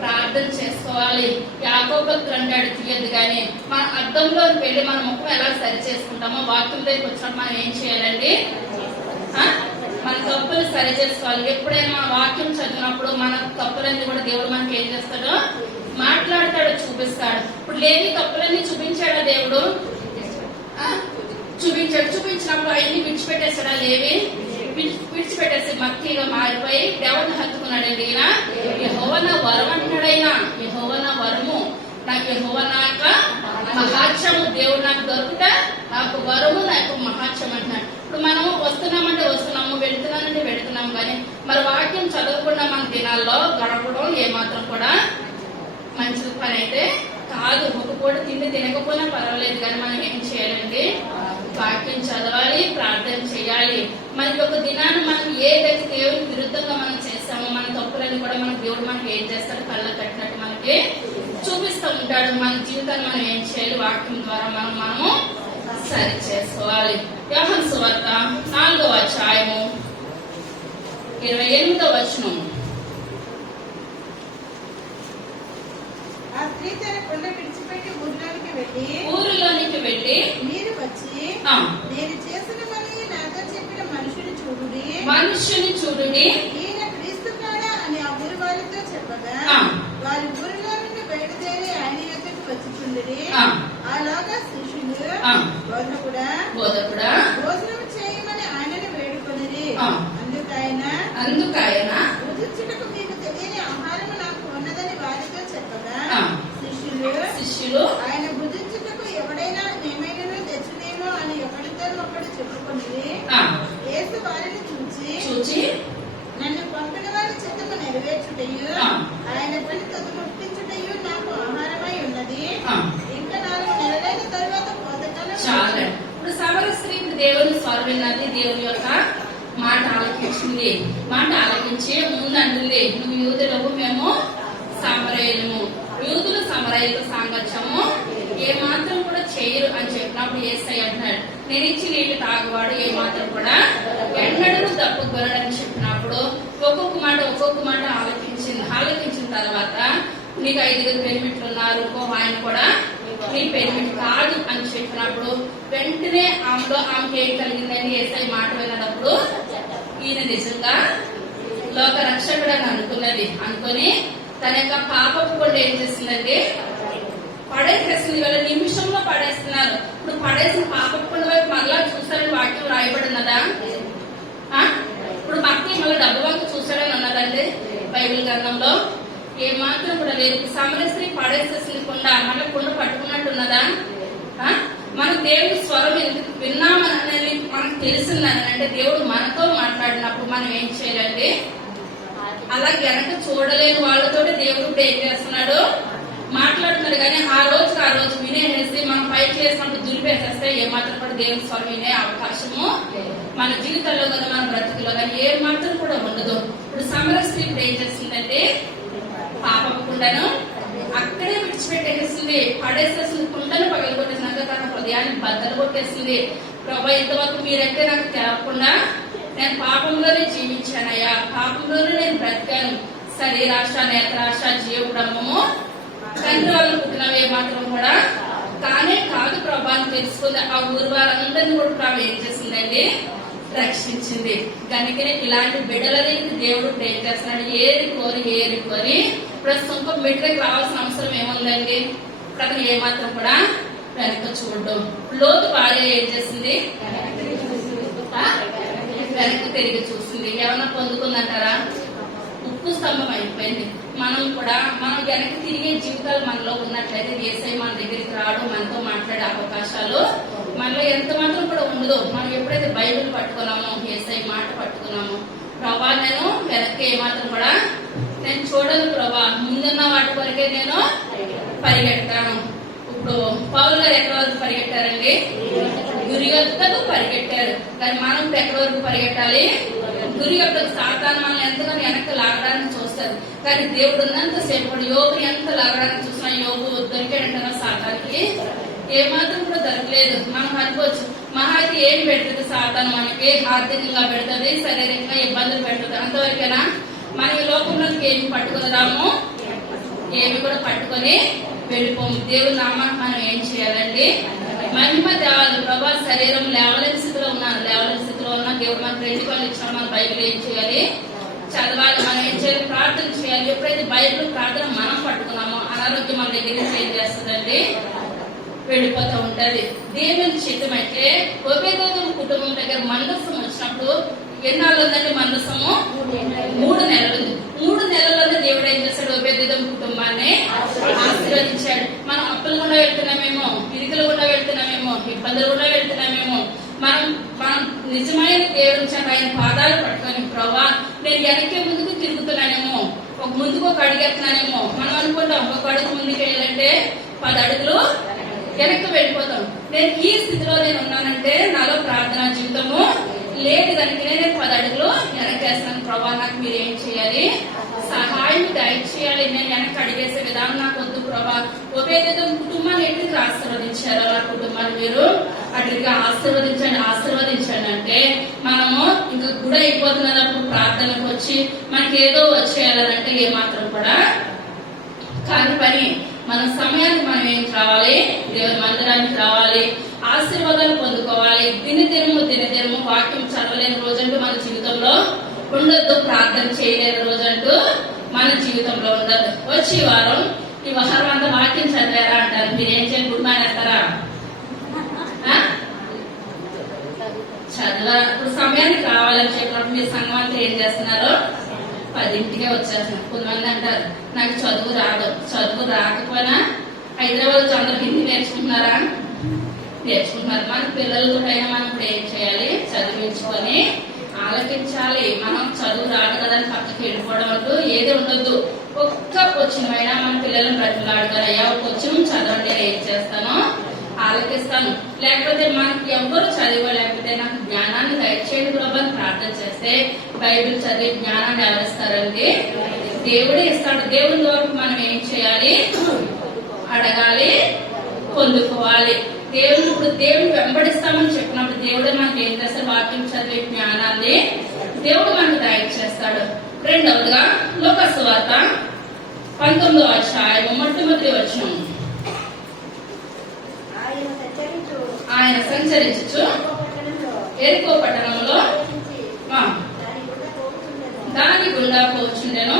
ప్రార్థన చేసుకోవాలి. యాకోబు అంటాడు, తీయద్దు కానీ మన అద్దంలో వెళ్ళి మన ముఖం ఎలా సరి చేసుకుంటామో వాక్యం దగ్గరికి వచ్చినప్పుడు మనం ఏం చేయాలండి? మన తప్పులు సరి చేసుకోవాలి. ఎప్పుడైనా మన వాక్యం చదివినప్పుడు మన తప్పులన్నీ కూడా దేవుడు మనకి ఏం చేస్తాడో మాట్లాడతాడు, చూపిస్తాడు. ఇప్పుడు లేని తప్పులన్నీ చూపించాడా దేవుడు? చూపించినప్పుడు అవన్నీ విడిచిపెట్టేస్తాడా? లేవి విడిచిపెట్టేసి మత్తిగా మారిపోయి దేవుడిని హత్తుకున్నాడండి. ఈయన యెహోవా నా వరం అంటున్నాడు ఎక్కడైనా యెహోవా నా వరము, నాకు యెహోవా నా యొక్క మహాత్యము, దేవుడు నాకు దొరుకుట నాకు వరము, నా యొక్క మహాత్యం అంటున్నాడు. ఇప్పుడు మనము వస్తున్నామంటే వస్తున్నాము, వెళుతున్నానంటే వెళుతున్నాము, కానీ మరి వాక్యం చదవకుండా మన దినాల్లో గడపడం ఏమాత్రం కూడా మంచి పని అయితే కాదు. ఒక పూట తిండి తినకపోయినా పర్వాలేదు, కానీ మనం ఏం చేయాలండి? వాక్యం చదవాలి, ప్రార్థన చేయాలి. మనకి ఒక దినాన్ని మనం ఏదైతే దేవునికి విరుద్ధంగా మనం చేస్తామో మన తప్పులని కూడా మన దేవుడు మనకి ఏం చేస్తాడు? కళ్ళ కట్టినట్టు మనకి చూపిస్తూ ఉంటాడు. మన జీవితాన్ని మనం ఏం చేయాలి? వాక్యం ద్వారా మనము సరి చేసుకోవాలి. యోహాను సువార్త 4వ అధ్యాయము 28వ వచనం. ఆ స్త్రీ తన కొండ విడిచిపెట్టి ఊరిలోనికి వెళ్ళి మీరు వచ్చి నేను చేసిన పని నాతో చెప్పిన మనుషుని చూడుడి, ఈయన క్రీస్తు కాడా అని ఆ ఊరి వారితో చెప్పగా వారి ఊరిలో నుండి బయలుదేరి ఆయన యొక్కకు వచ్చుచుండిరి. అలాగా శిష్యులు బోధకుడా భోజనం చేయమని ఆయనను వేడుకొనిరి. అందుకైన భుజించుటకు మీకు తెలియని ఆహారం నాకు ఉన్నదని వారితో చెప్పగా శిష్యులు ఆయన భుజించుటకు ఎవడైనా ఏమైనా తెచ్చునేమో అని ఒకరితో ఒకడు చెప్పుకొని యేసు వారిని చూచి నన్ను పంపిన వారి చిత్తము నెరవేర్చుటయు ఆయన పని తొలగించుటయు నాకు ఆహారమై ఉన్నది. ఇంకా 4 నెలలైన తరువాత కోతకాలం. చాలా ఇప్పుడు సమర స్త్రీ దేవుని స్వరం విన్నది, దేవుని యొక్క మాట ఆలకించింది. మాట ఆలకించి ముందు అంటుంది, నువ్వు యూదులకు మేము సమరయులము, యూదులు సమరయుల సాంగత్యము ఏమాత్రం కూడా చేయరు అని చెప్పినప్పుడు యేసయ్య అంటున్నాడు, నేను ఇచ్చి నీళ్లు తాగువాడు ఏమాత్రం కూడా ఎన్నడూ తప్పుకొనడని చెప్పినప్పుడు ఒక్కొక్క మాట ఆలకించిన తర్వాత నీకు 5 పెనిమిట్లు ఉన్నారు, ఆయన కూడా నీ పెనిమిటి కాదు అని చెప్పినప్పుడు వెంటనే ఆమెకి ఏం కలిగిందని యేసయ్య మాట విన్నప్పుడు ఈయన నిజంగా లోక రక్షకుడు అని అనుకొని తన యొక్క పాపపు కూడా ఏం చేసిందంటే పడేసేసింది. వీళ్ళ నిమిషంలో పడేస్తున్నారు. ఇప్పుడు పడేసిన పాపపు కొండ వైపు మళ్ళా చూస్తారని వాక్యం రాయబడి ఉన్నదా? ఇప్పుడు భక్తి మళ్ళీ డబ్బు వంక చూస్తాడని ఉన్నదండి బైబిల్ గ్రంథంలో? ఏమాత్రం కూడా లేదు. సమర స్త్రీ పడేసేసింది కుండ, మళ్ళీ కుండ పట్టుకున్నట్టు ఉన్నదా? మన దేవుడి స్వరం ఎందుకు విన్నామని అనేది మనకు తెలిసిందని అంటే దేవుడు మనతో మాట్లాడినప్పుడు మనం ఏం చేయాలండి? అలా వెనక చూడలేని వాళ్ళతో దేవుడు ఏం చేస్తున్నాడు? మాట్లాడుతున్నాడు. కానీ ఆ రోజు వినేసి మనం పైకి వేసినప్పుడు దులిపేసేస్తే ఏమాత్రం కూడా దేవుని స్వరం వినే అవకాశము మన జీవితంలో కానీ మన బ్రతుకులో కానీ ఏ మాత్రం కూడా ఉండదు. ఇప్పుడు సమర స్త్రీ ఇప్పుడు ఏం చేసిందంటే పాపపు కుండను అక్కడే విడిచిపెట్టేసింది, పడేసేసింది, కుండను పగలగొట్టేసినాక తన హృదయాన్ని బద్దలు కొట్టేసింది. ప్రభా, ఇంతవరకు మీరంటే నాకు తెలవకుండా నేను పాపంలోనే జీవించానయ్యా, పాపంలోనే నేను బ్రతికాను. శరీరాశ, నేత్రాశ, జీవబ్రహ్మము తండ్రి వాళ్ళు పుట్టినవి ఏమాత్రం కూడా కానే కాదు ప్రభా అని తెలుసుకుంది. ఆ ఊరు వారందరినీ కూడా ప్రభు ఏం చేసిందండి? రక్షించింది. కనుకనే ఇలాంటి బిడ్డలని దేవుడు ఏం చేస్తున్నాడు? ఏరి కోరి ప్రస్తుతం ఇంకో బిడ్డకి రావాల్సిన అవసరం ఏముందండి? అతను ఏమాత్రం కూడా వెనక చూడడం. లోతు భార్య ఏం చేసింది? వెనక తిరిగి చూసింది. ఏమన్నా పొందుకుందంటారా? ఉప్పు స్తంభం అయిపోయింది. మనం వెనక తిరిగే జీవితాలు మనలో ఉన్నట్లయితే యేసయ్య మన దగ్గరికి రావడం, మనతో మాట్లాడే అవకాశాలు మనలో ఎంత మాత్రం కూడా ఉండదు. మనం ఎప్పుడైతే బైబిల్ పట్టుకున్నామో, యేసయ్య మాట పట్టుకున్నామో, ప్రభా నేను వెనక్కి ఏమాత్రం కూడా నేను చూడను ప్రభా, ముందున్న వాటి వరకే నేను పరిగెడతాను. ఇప్పుడు పౌలు గారు ఎక్కడి వరకు పరిగెట్టారండి? గురి యొక్కకు పరిగెట్టారు. కానీ మనం ఎక్కడి వరకు పరిగెట్టాలి? గురి యొక్కకు. సాతాను మనం ఎంతగానో వెనక్కి లాగడానికి చూస్తారు, కానీ దేవుడు ఉన్నంత సేపు యోగుని ఎంత లాగడానికి చూసినా యోగు దొరికాడంటారా? సాతానికి ఏమాత్రం కూడా దొరకలేదు. మనం అనుకోవచ్చు మహాకి ఏం పెడుతుంది సాతాను? మనకి ఆర్థికంగా పెడుతుంది, శారీరకంగా ఇబ్బందులు పెడుతుంది, అంతవరకేనా? మన ఈ లోకంలోకి ఏమి పట్టుకున్నాము? ఏమి కూడా పట్టుకొని వెళ్ళిపోము. దేవుని నామాన్ని మనం ఏం చేయాలండి? మహిమ తేవాలి. ప్రభా, శరీరం లేవలేని స్థితిలో ఉన్నా దేవుడు మనకు 2 కాళ్ళు ఇచ్చిన మన బైబిల్ ఏం చేయాలి? చదవాలి. మనం ఏం చేయాలి? ప్రార్థన చేయాలి. ఎప్పుడైతే బైబిల్ ప్రార్థన మనం పట్టుకున్నామో అనారోగ్యం మన దగ్గర నుంచి ఏం చేస్తుందండి? వెళ్ళిపోతూ ఉంటది. దేవుని చిత్తమైతే ఒబేదోము కుటుంబం దగ్గర మందసం వచ్చినప్పుడు ఎన్నాళ్ళు ఉందండి? మందసము 3 నెలలు ఉంది. 3 నెలల్లోనే దేవుడు ఏం చేస్తాడు? ఒబేదోము కుటుంబాన్ని ఆశీర్వదించాడు. మనం అప్పులు గుండా వెళ్తున్నామేమో, ఇరుకులు గుండా వెళ్తున్నామేమో, ఇబ్బందులు గుండా వెళ్తున్నామేమో, మనం నిజమైన దేవుడు చేత ఆయన పాదాలు పట్టుకొని ప్రభా నేను వెనక్కి ముందుకు తిరుగుతున్నానేమో, ఒక ముందుకు ఒక అడుగెత్తున్నానేమో. మనం అనుకుంటాం ఒక అడుగు ముందుకు వెళ్ళాలంటే 10 అడుగులు వెనక్కి వెళ్ళిపోతాం. నేను ఈ స్థితిలో నేను ఉన్నానంటే నాలో ప్రార్థనా జీవితము లేదు కనుక నేను 10 అడుగులు వెనక్కేస్తాను. ప్రభా నాకు మీరు ఏం చేయాలి, సహాయం దయచేయాలి. నేను వెనక్కి అడిగేసే విధానం నాకు వద్దు ప్రభా. ఒబేదెదోము కుటుంబాన్ని ఎందుకు ఆశీర్వదించారు? ఆ కుటుంబాన్ని మీరు అటుగా ఆశీర్వదించండి అంటే మనము ఇంకా గుడి అయిపోతున్నప్పుడు ప్రార్థనకు వచ్చి మనకి ఏదో వచ్చేయాలంటే ఏమాత్రం కూడా కాని పని. మన సమయానికి మనం ఏం రావాలి, దేవుని మందిరానికి రావాలి, ఆశీర్వాదాలు పొందుకోవాలి. దినదినము వాక్యం చదవలేని రోజంటూ మన జీవితంలో ఉండొద్దు, ప్రార్థన చేయలేని రోజంటూ మన జీవితంలో ఉండదు. వచ్చి ఈ వారం అంతా వాక్యం చదివారా అంటారు, మీరేం చేయాలి, గుడి మానేస్తారా? చదవ ఇప్పుడు సమయానికి రావాలని చెప్పినప్పుడు మీరు సంఘం అంతా ఏం చేస్తున్నారు, 10ంటికే వచ్చేస్తున్నారు. కొంతమంది అంటారు నాకు చదువు రాదు. చదువు రాకపోయినా హైదరాబాద్ అందరూ హిందీ నేర్చుకుంటున్నారా? నేర్చుకుంటున్నారు. మన పిల్లలు కూడా మనం ఇప్పుడు ఏం చేయాలి, చదివించుకొని ఆలకించాలి. మనం చదువు రాదు కదా అని పక్కకి వెళ్ళిపోవడం అంటూ ఏది ఉండొద్దు. ఒక్క క్వశ్చన్ మన పిల్లలను బ్రతిలాడుతారు, అయ్యా కొంచెం చదవండి, ఏం చేస్తాను ఆలకిస్తాను. లేకపోతే మనకి ఎవ్వరు చదివలేకపోతే నాకు జ్ఞానాన్ని దయచేయండి ప్రభు అని ప్రార్థన చేస్తే బైబిల్ చదివి జ్ఞానాన్ని ఎవరిస్తారండి? దేవుడే ఇస్తాడు. దేవుని ద్వారా మనం ఏం చేయాలి, అడగాలి, పొందుకోవాలి. ఇప్పుడు దేవుడు వెంబడిస్తామని చెప్పినప్పుడు దేవుడే మనకి ఏం చేస్తారు, వాక్యం చదివే జ్ఞానాన్ని దేవుడు మనకు దయచేస్తాడు. రెండవదిగా లూకా సువార్త 19వ అధ్యాయం మొట్టమొదటి వచనం. ఆయన సంచరించు ఎరికో పట్టణంలో దాని గుండా పోచుండెను.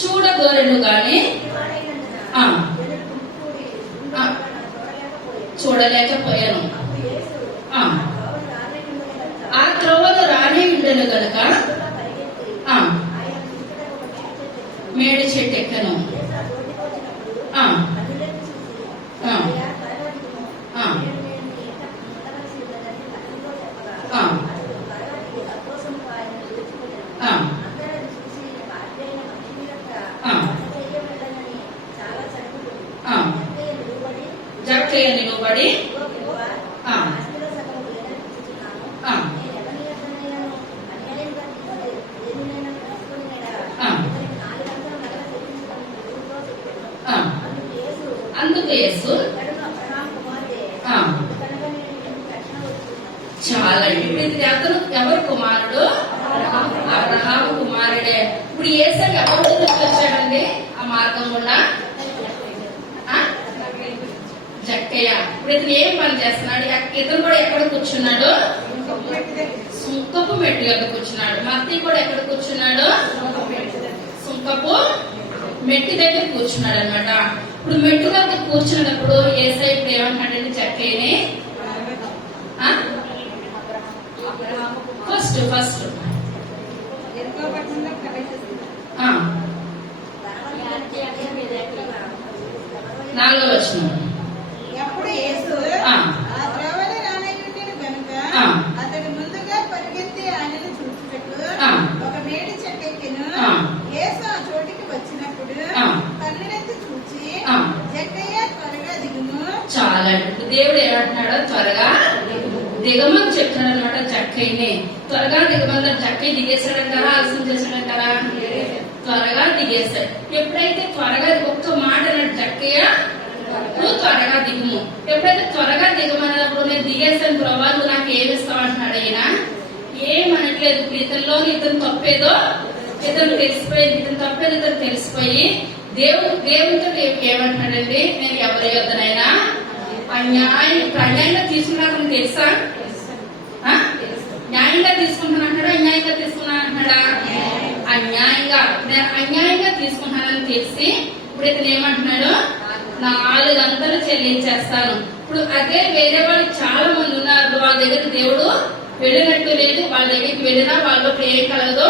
చూడగోరెను గాని చూడలేకపోయాను. ఆ త్రోవలో రానే ఉండను గనక మేడి చెట్టు ఎక్కను. జక్కయ్య నిలబడి అందుకు యేసు చాలా అతను ఎవరు కుమారుడు? అబ్రహాము కుమారుడే. ఇప్పుడు యేసు ఎవరు వచ్చాడండి ఆ మార్గం గుండా? జక్కయ్య. ఇప్పుడు ఇతను ఏం పని చేస్తున్నాడు? ఇతను కూడా ఎక్కడ కూర్చున్నాడు? సుంకపు మెట్టు యొక్క కూర్చున్నాడు. మత్తయి కూడా ఎక్కడ కూర్చున్నాడు? సుంకపు మెట్టి దగ్గర కూర్చున్నాడు అనమాట. ఇప్పుడు మెట్టు దగ్గర కూర్చున్నప్పుడు యేసయ్య ఇప్పుడు ఏమంటాడండి జక్కయ్యని? ఫస్ట్ 4వ వచనం. ఎప్పుడు యేసు ఆ త్రోవలో రానయ్యుండెను గనుక అతడు ముందుగా పరిగెత్తి ఆయనను చూచుటకు ఒక మేడి చెట్టు ఎక్కెను. యేసు ఆ చోటికి వచ్చినప్పుడు కన్నులెత్తి చూచి జక్కయ్య త్వరగా దిగుము. చాలా దేవుడు ఏమంటున్నాడో త్వరగా దిగమని చెప్తున్నాడు అనమాట. జక్కయ్యని త్వరగా దిగమని. జక్కయ్య దిగేశాడంటారా, ఆలస్యం చేశాడంటారా? త్వరగా దిగేశాడు. ఎప్పుడైతే త్వరగా ఒక్క మాట అన్నాడు జక్కయ్య, నువ్వు త్వరగా దిగుము. ఎప్పుడైతే త్వరగా దిగమన్నప్పుడు నేను దిగేశాను ప్రభా, నువ్వు నాకు ఏమిస్తావు అంటున్నాడు. ఆయన ఏమనట్లేదు. ఇతను తప్పేదో ఇతను తెలిసిపోయింది, ఇతను తప్పేదో ఇతను తెలిసిపోయి దేవునితో ఏమంటున్నాడండి, నేను ఎవరి యొద్దనైనా అన్యాయంగా తీసుకున్నాక తెలుసా? న్యాయంగా తీసుకుంటాను అంటాడా, అన్యాయంగా తీసుకున్నాను అంటున్నాడా? అన్యాయంగా తీసుకుంటానని తెలిసి ఇప్పుడు ఇతను ఏమంటున్నాడు, 4 అంతలు చెల్లించేస్తాను. ఇప్పుడు అదే వేరే వాళ్ళు చాలా మంది ఉన్నారు, వాళ్ళ దగ్గర దేవుడు వెళ్ళినట్టు లేదు. వాళ్ళ దగ్గరికి వెళ్ళినా వాళ్ళలో ఏం కలగదు,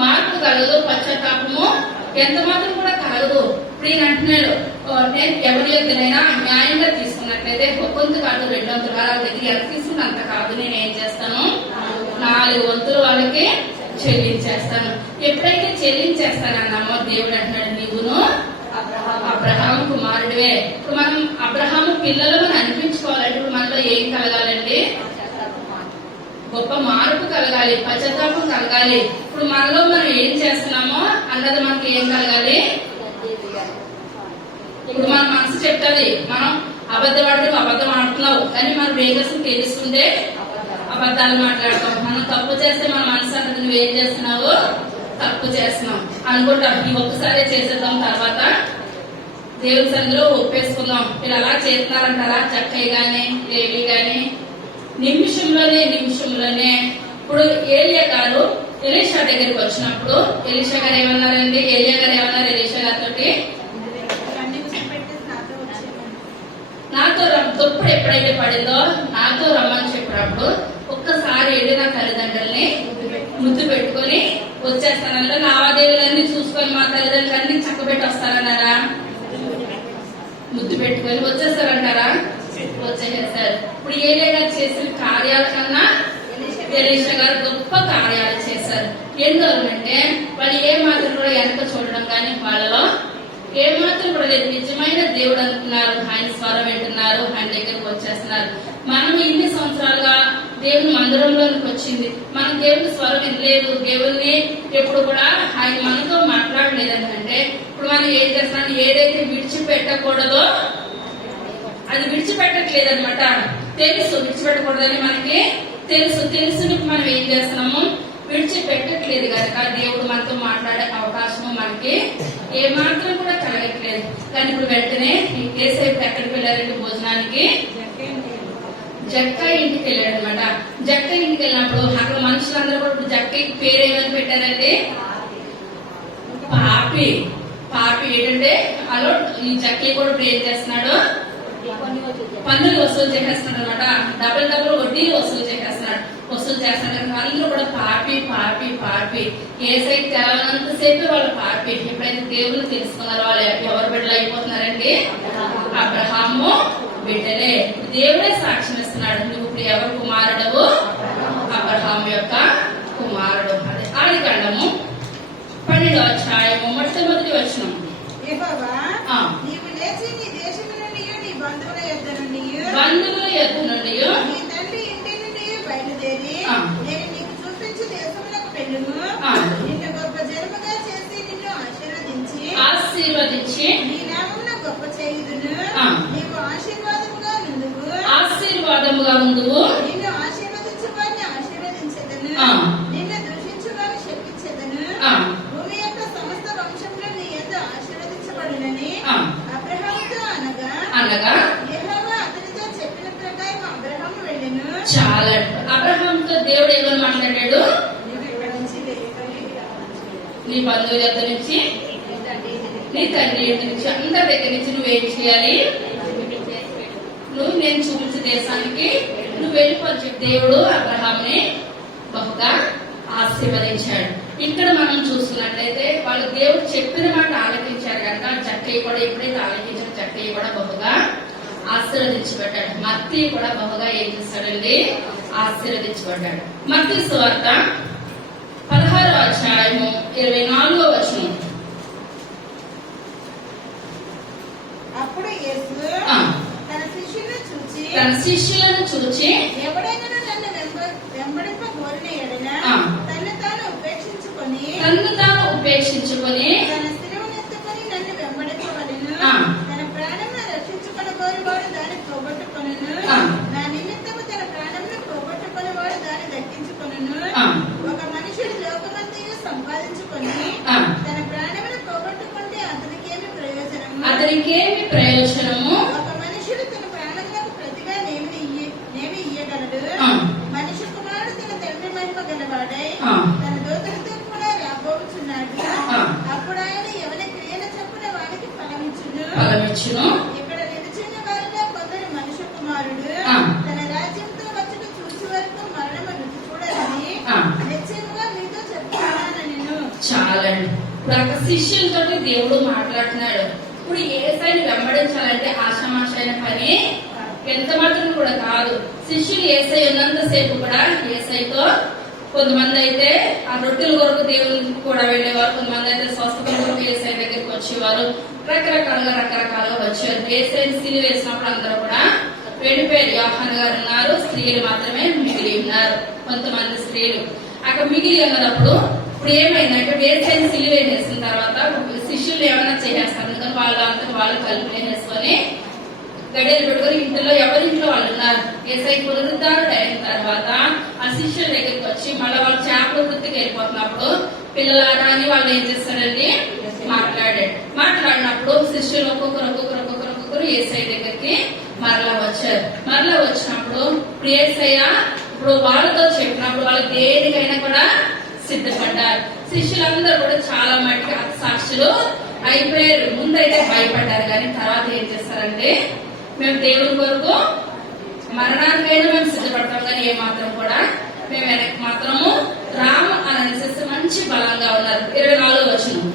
మార్పు కలగదు, పశ్చాత్తాపము ఎంత మాత్రం కూడా కలగదు. ఇప్పుడు ఈయన అంటున్నాడు, నేను ఎవరి యొక్కనైనా న్యాయంగా తీసుకున్నట్లయితే ఒక్కొంత కాదు 200 వారాల దగ్గర ఎంత తీసుకున్న అంత కాదు, నేను ఏం చేస్తాను 4 వంతులు వాళ్ళకి చెల్లించేస్తాను. ఎప్పుడైతే చెల్లించేస్తానన్నామో దేవుడు అంటున్నాడు, నీవును అబ్రహాము కుమారుడివే. ఇప్పుడు మనం అబ్రహాము పిల్లలు మనం అనిపించుకోవాలంటే ఇప్పుడు మనలో ఏం కలగాలండి, గొప్ప మార్పు కలగాలి, పశ్చాత్తాపం కలగాలి. ఇప్పుడు మనలో మనం ఏం చేస్తున్నామో అన్నది మనకి ఏం కలగాలి. ఇప్పుడు మన మనసు చెప్తాది, మనం అబద్ధం ఆడుతున్నావు కానీ మనం ఏం చేస్తాం తెలుస్తుందే అబద్ధాలు మాట్లాడతాం. మనం తప్పు చేస్తే మన మనసు అన్నది నువ్వేం చేస్తున్నావు, తప్పు చేస్తున్నాం అనుకుంటాం. ఈ ఒక్కసారి చేసేద్దాం, తర్వాత దేవుని సందులో ఒప్పేసుకుందాం. మీరు అలా చేస్తున్నారంటారా? చక్కయ్య గాని దేవి గాని నిమిషంలోనే ఇప్పుడు ఏలియా గారు ఎలీషా దగ్గరికి వచ్చినప్పుడు ఎలీషా గారు ఏమన్నారండి, ఏలియా గారు ఏమన్నారు ఎలీషా గారితో, నాతో దుప్పుడు ఎప్పుడైతే పడిందో నాతో రమ్మని చెప్పినప్పుడు ఒక్కసారి వెళ్ళి నా తల్లిదండ్రుల్ని ముద్దు పెట్టుకొని వచ్చేస్తానంటే లావాదేవీలన్నీ చూసుకొని మా తల్లిదండ్రులు అన్ని చక్కబెట్టి వస్తారన్నారా? ముద్దు పెట్టుకొని వచ్చేస్తారంటారా? వచ్చేసారు. ఇప్పుడు ఏలియా గారు చేసిన కార్యాల కన్నా ఎలీషా గారు గొప్ప కార్యాలు చేశారు. ఎందుకంటే వాళ్ళు ఏ మాత్రం కూడా వెనక చూడడం కానీ వాళ్ళలో ఏ మాత్రం కూడా లేదు. నిజమైన దేవుడు అనుకున్నారు, ఆయన స్వరం వింటున్నారు, ఆయన దగ్గరకు వచ్చేస్తున్నారు. మనం ఇన్ని సంవత్సరాలుగా దేవుని మందిరంలోనికి వచ్చింది, మనం దేవుని స్వరం వినలేదు, దేవుని ఎప్పుడు కూడా ఆయన మనతో మాట్లాడలేదు. అంటే ఇప్పుడు మనం ఏం చేస్తున్నాం, ఏదైతే విడిచిపెట్టకూడదో అది విడిచిపెట్టట్లేదు అనమాట. తెలుసు విడిచిపెట్టకూడదని మనకి తెలుసుని మనం ఏం చేస్తున్నాము, విడిచిపెట్టట్లేదు కనుక దేవుడు మనతో మాట్లాడే అవకాశము మనకి ఏమాత్రం కూడా కలగట్లేదు. కానీ ఇప్పుడు వెంటనే ఏసేపు ఎక్కడికి వెళ్ళారంటే భోజనానికి జక్క ఇంటికి వెళ్ళాడు అనమాట. జక్క ఇంటికి వెళ్ళినప్పుడు అక్కడ మనుషులందరూ కూడా ఇప్పుడు జక్కకి పేరు ఏమని పెట్టారంటే పాపి. ఏంటంటే అలా ఈ జక్కి కూడా ఇప్పుడు ఏం చేస్తున్నాడు, పన్నులు వసూలు చేసేస్తున్నాడు అనమాట. డబుల్ వడ్డీలు వసూలు చేస్తున్నాడు. అందరూ కూడా పాపి ఏసై తెలవనంతసేపు వాళ్ళు పాపి. ఎప్పుడైతే దేవుని తెలుసుకున్నారో వాళ్ళు ఎవరు బిడ్డలు అయిపోతున్నారండి, అబ్రహాము బిడ్డలే. దేవుడే సాక్ష్యం ఇస్తున్నాడు, నువ్వు ఇప్పుడు ఎవరు కుమారుడవు, అబ్రహాము యొక్క కుమారుడు. అదే ఆదికాండము 12వ అధ్యాయము మొట్టమొదటి వచనం. బంధువుల యొద్ద నుండి నీ తండ్రి ఇంటి నుండి బయలుదేరి నేను నీకు చూపించు దేశములకు వెళ్ళుము. నిన్ను గొప్ప జనముగా చేసి నిన్ను ఆశీర్వదించి నీ నామమున గొప్ప చేయుదును. నీవు ఆశీర్వాదముగా ఉందువు. నిన్ను ఆశీర్వదించు వారిని ఆశీర్వదించెదను, నిన్ను దూషించు వారిని శపించెదను. భూమి యొక్క సమస్త వంశంలో నీ యందు ఆశీర్వదించబడునని అబ్రహాముతో అనగా చాలా. అబ్రహాంతో దేవుడు ఏమని మాట్లాడాడు, నీ బంధువుల దగ్గర నుంచి నీ తండ్రి ఇంటి నుంచి అందరి దగ్గర నుంచి నువ్వేం చేయాలి, నువ్వు నేను చూపించే దేశానికి నువ్వు వెళ్ళిపోవచ్చు. దేవుడు అబ్రహాంని బహుగా ఆశీర్వదించాడు. ఇక్కడ మనం చూస్తున్నట్లయితే వాళ్ళు దేవుడు చెప్పిన మాట ఆలకించారు కనుక జక్కయ్య కూడా ఎప్పుడైతే ఆలకించారు జక్కయ్య కూడా బహుగా ఆశీర్వదించబడ్డాడు. మత్తయి కూడా బహుగా ఏం చేశాడండి, ఆశీర్వదించబడ్డాడు. మత్తయి సువార్త 16వ అధ్యాయము 24వ వచనం. అప్పుడు యేసు తన శిష్యులను చూచి ఎవడైనా నన్ను వెంబడింప కోరిన ఎడల తన్ను తాను ఉపేక్షించుకొని తన శిలువను ఎత్తుకొని నన్ను వెంబడింపవలెను. తన ప్రాణమును రక్షించుకొని కోరివాడు దాన్ని పోగొట్టుకొనును, నా నిమిత్తము తన ప్రాణమును పోగొట్టుకొనివాడు దాన్ని దక్కించుకొనును. ఒక మనుషుడు లోకమంతయు సంపాదించుకొని తన ప్రాణమును పోగొట్టుకుంటే అతనికేమి ప్రయోజనము? ఒక మనుషుడు తన ప్రాణములకు ప్రతిగా నేమి ఇయ్యగలడు? గాక శిష్యులతో దేవుడు మాట్లాడుతున్నాడు. ఇప్పుడు యేసయ్యని వెంబడించాలంటే ఆషామాషైన పని ఎంత మాత్రం కూడా కాదు. శిష్యులు యేసయ్య ఉన్నంతసేపు కూడా యేసయ్యతో కొంతమంది అయితే ఆ రొట్టెల కొరకు దేవునికి కూడా వెళ్ళేవారు, కొంతమంది అయితే స్వస్థతల కొరకు యేసయ్య దగ్గరికి వచ్చేవారు, రకరకాలుగా వచ్చారు. యేసయ్యని సిలువ వేసినప్పుడు అందరూ కూడా వెళ్ళిపోయారు. యోహాను గారు ఉన్నారు, స్త్రీలు మాత్రమే మిగిలి ఉన్నారు, కొంతమంది స్త్రీలు అక్కడ మిగిలి ఉన్నప్పుడు ఇప్పుడు ఏమైందంటే యేసయ్యని సిలువ వేసేసిన తర్వాత శిష్యులు ఏమైనా చేసేస్తారు, ఎందుకంటే వాళ్ళంతా వాళ్ళు కలిపి వేసేసుకొని గడియలు పెట్టుకుని ఇంట్లో ఎవరింట్లో వాళ్ళు ఉన్నారు. యేసయ్య పునరుద్ధారుడు అయిన తర్వాత ఆ శిష్యుల దగ్గరికి వచ్చి మళ్ళీ వాళ్ళు చేపల వృత్తికి వెళ్ళిపోతున్నప్పుడు పిల్లలాట అని వాళ్ళు ఏం చేస్తారండి మాట్లాడినప్పుడు శిష్యులు ఒక్కొక్కరు యేసయ్య దగ్గరికి మరలా వచ్చారు. మరలా వచ్చినప్పుడు ఇప్పుడు యేసయ్య ఇప్పుడు వాళ్ళతో చెప్పినప్పుడు వాళ్ళు దేనికైనా కూడా సిద్ధపడ్డారు. శిష్యులందరూ కూడా చాలా మట్టికి సాక్షులు అయిపోయారు. ముందైతే భయపడ్డారు, కానీ తర్వాత ఏం చేస్తారంటే మేము దేవుని కొరకు మరణానికైనా మేము సిద్ధపడతాం, కానీ ఏ మాత్రం కూడా మేము వెనక్కి మాత్రము రాము అని అనేసి మంచి బలంగా ఉన్నారు. 24వ వచనం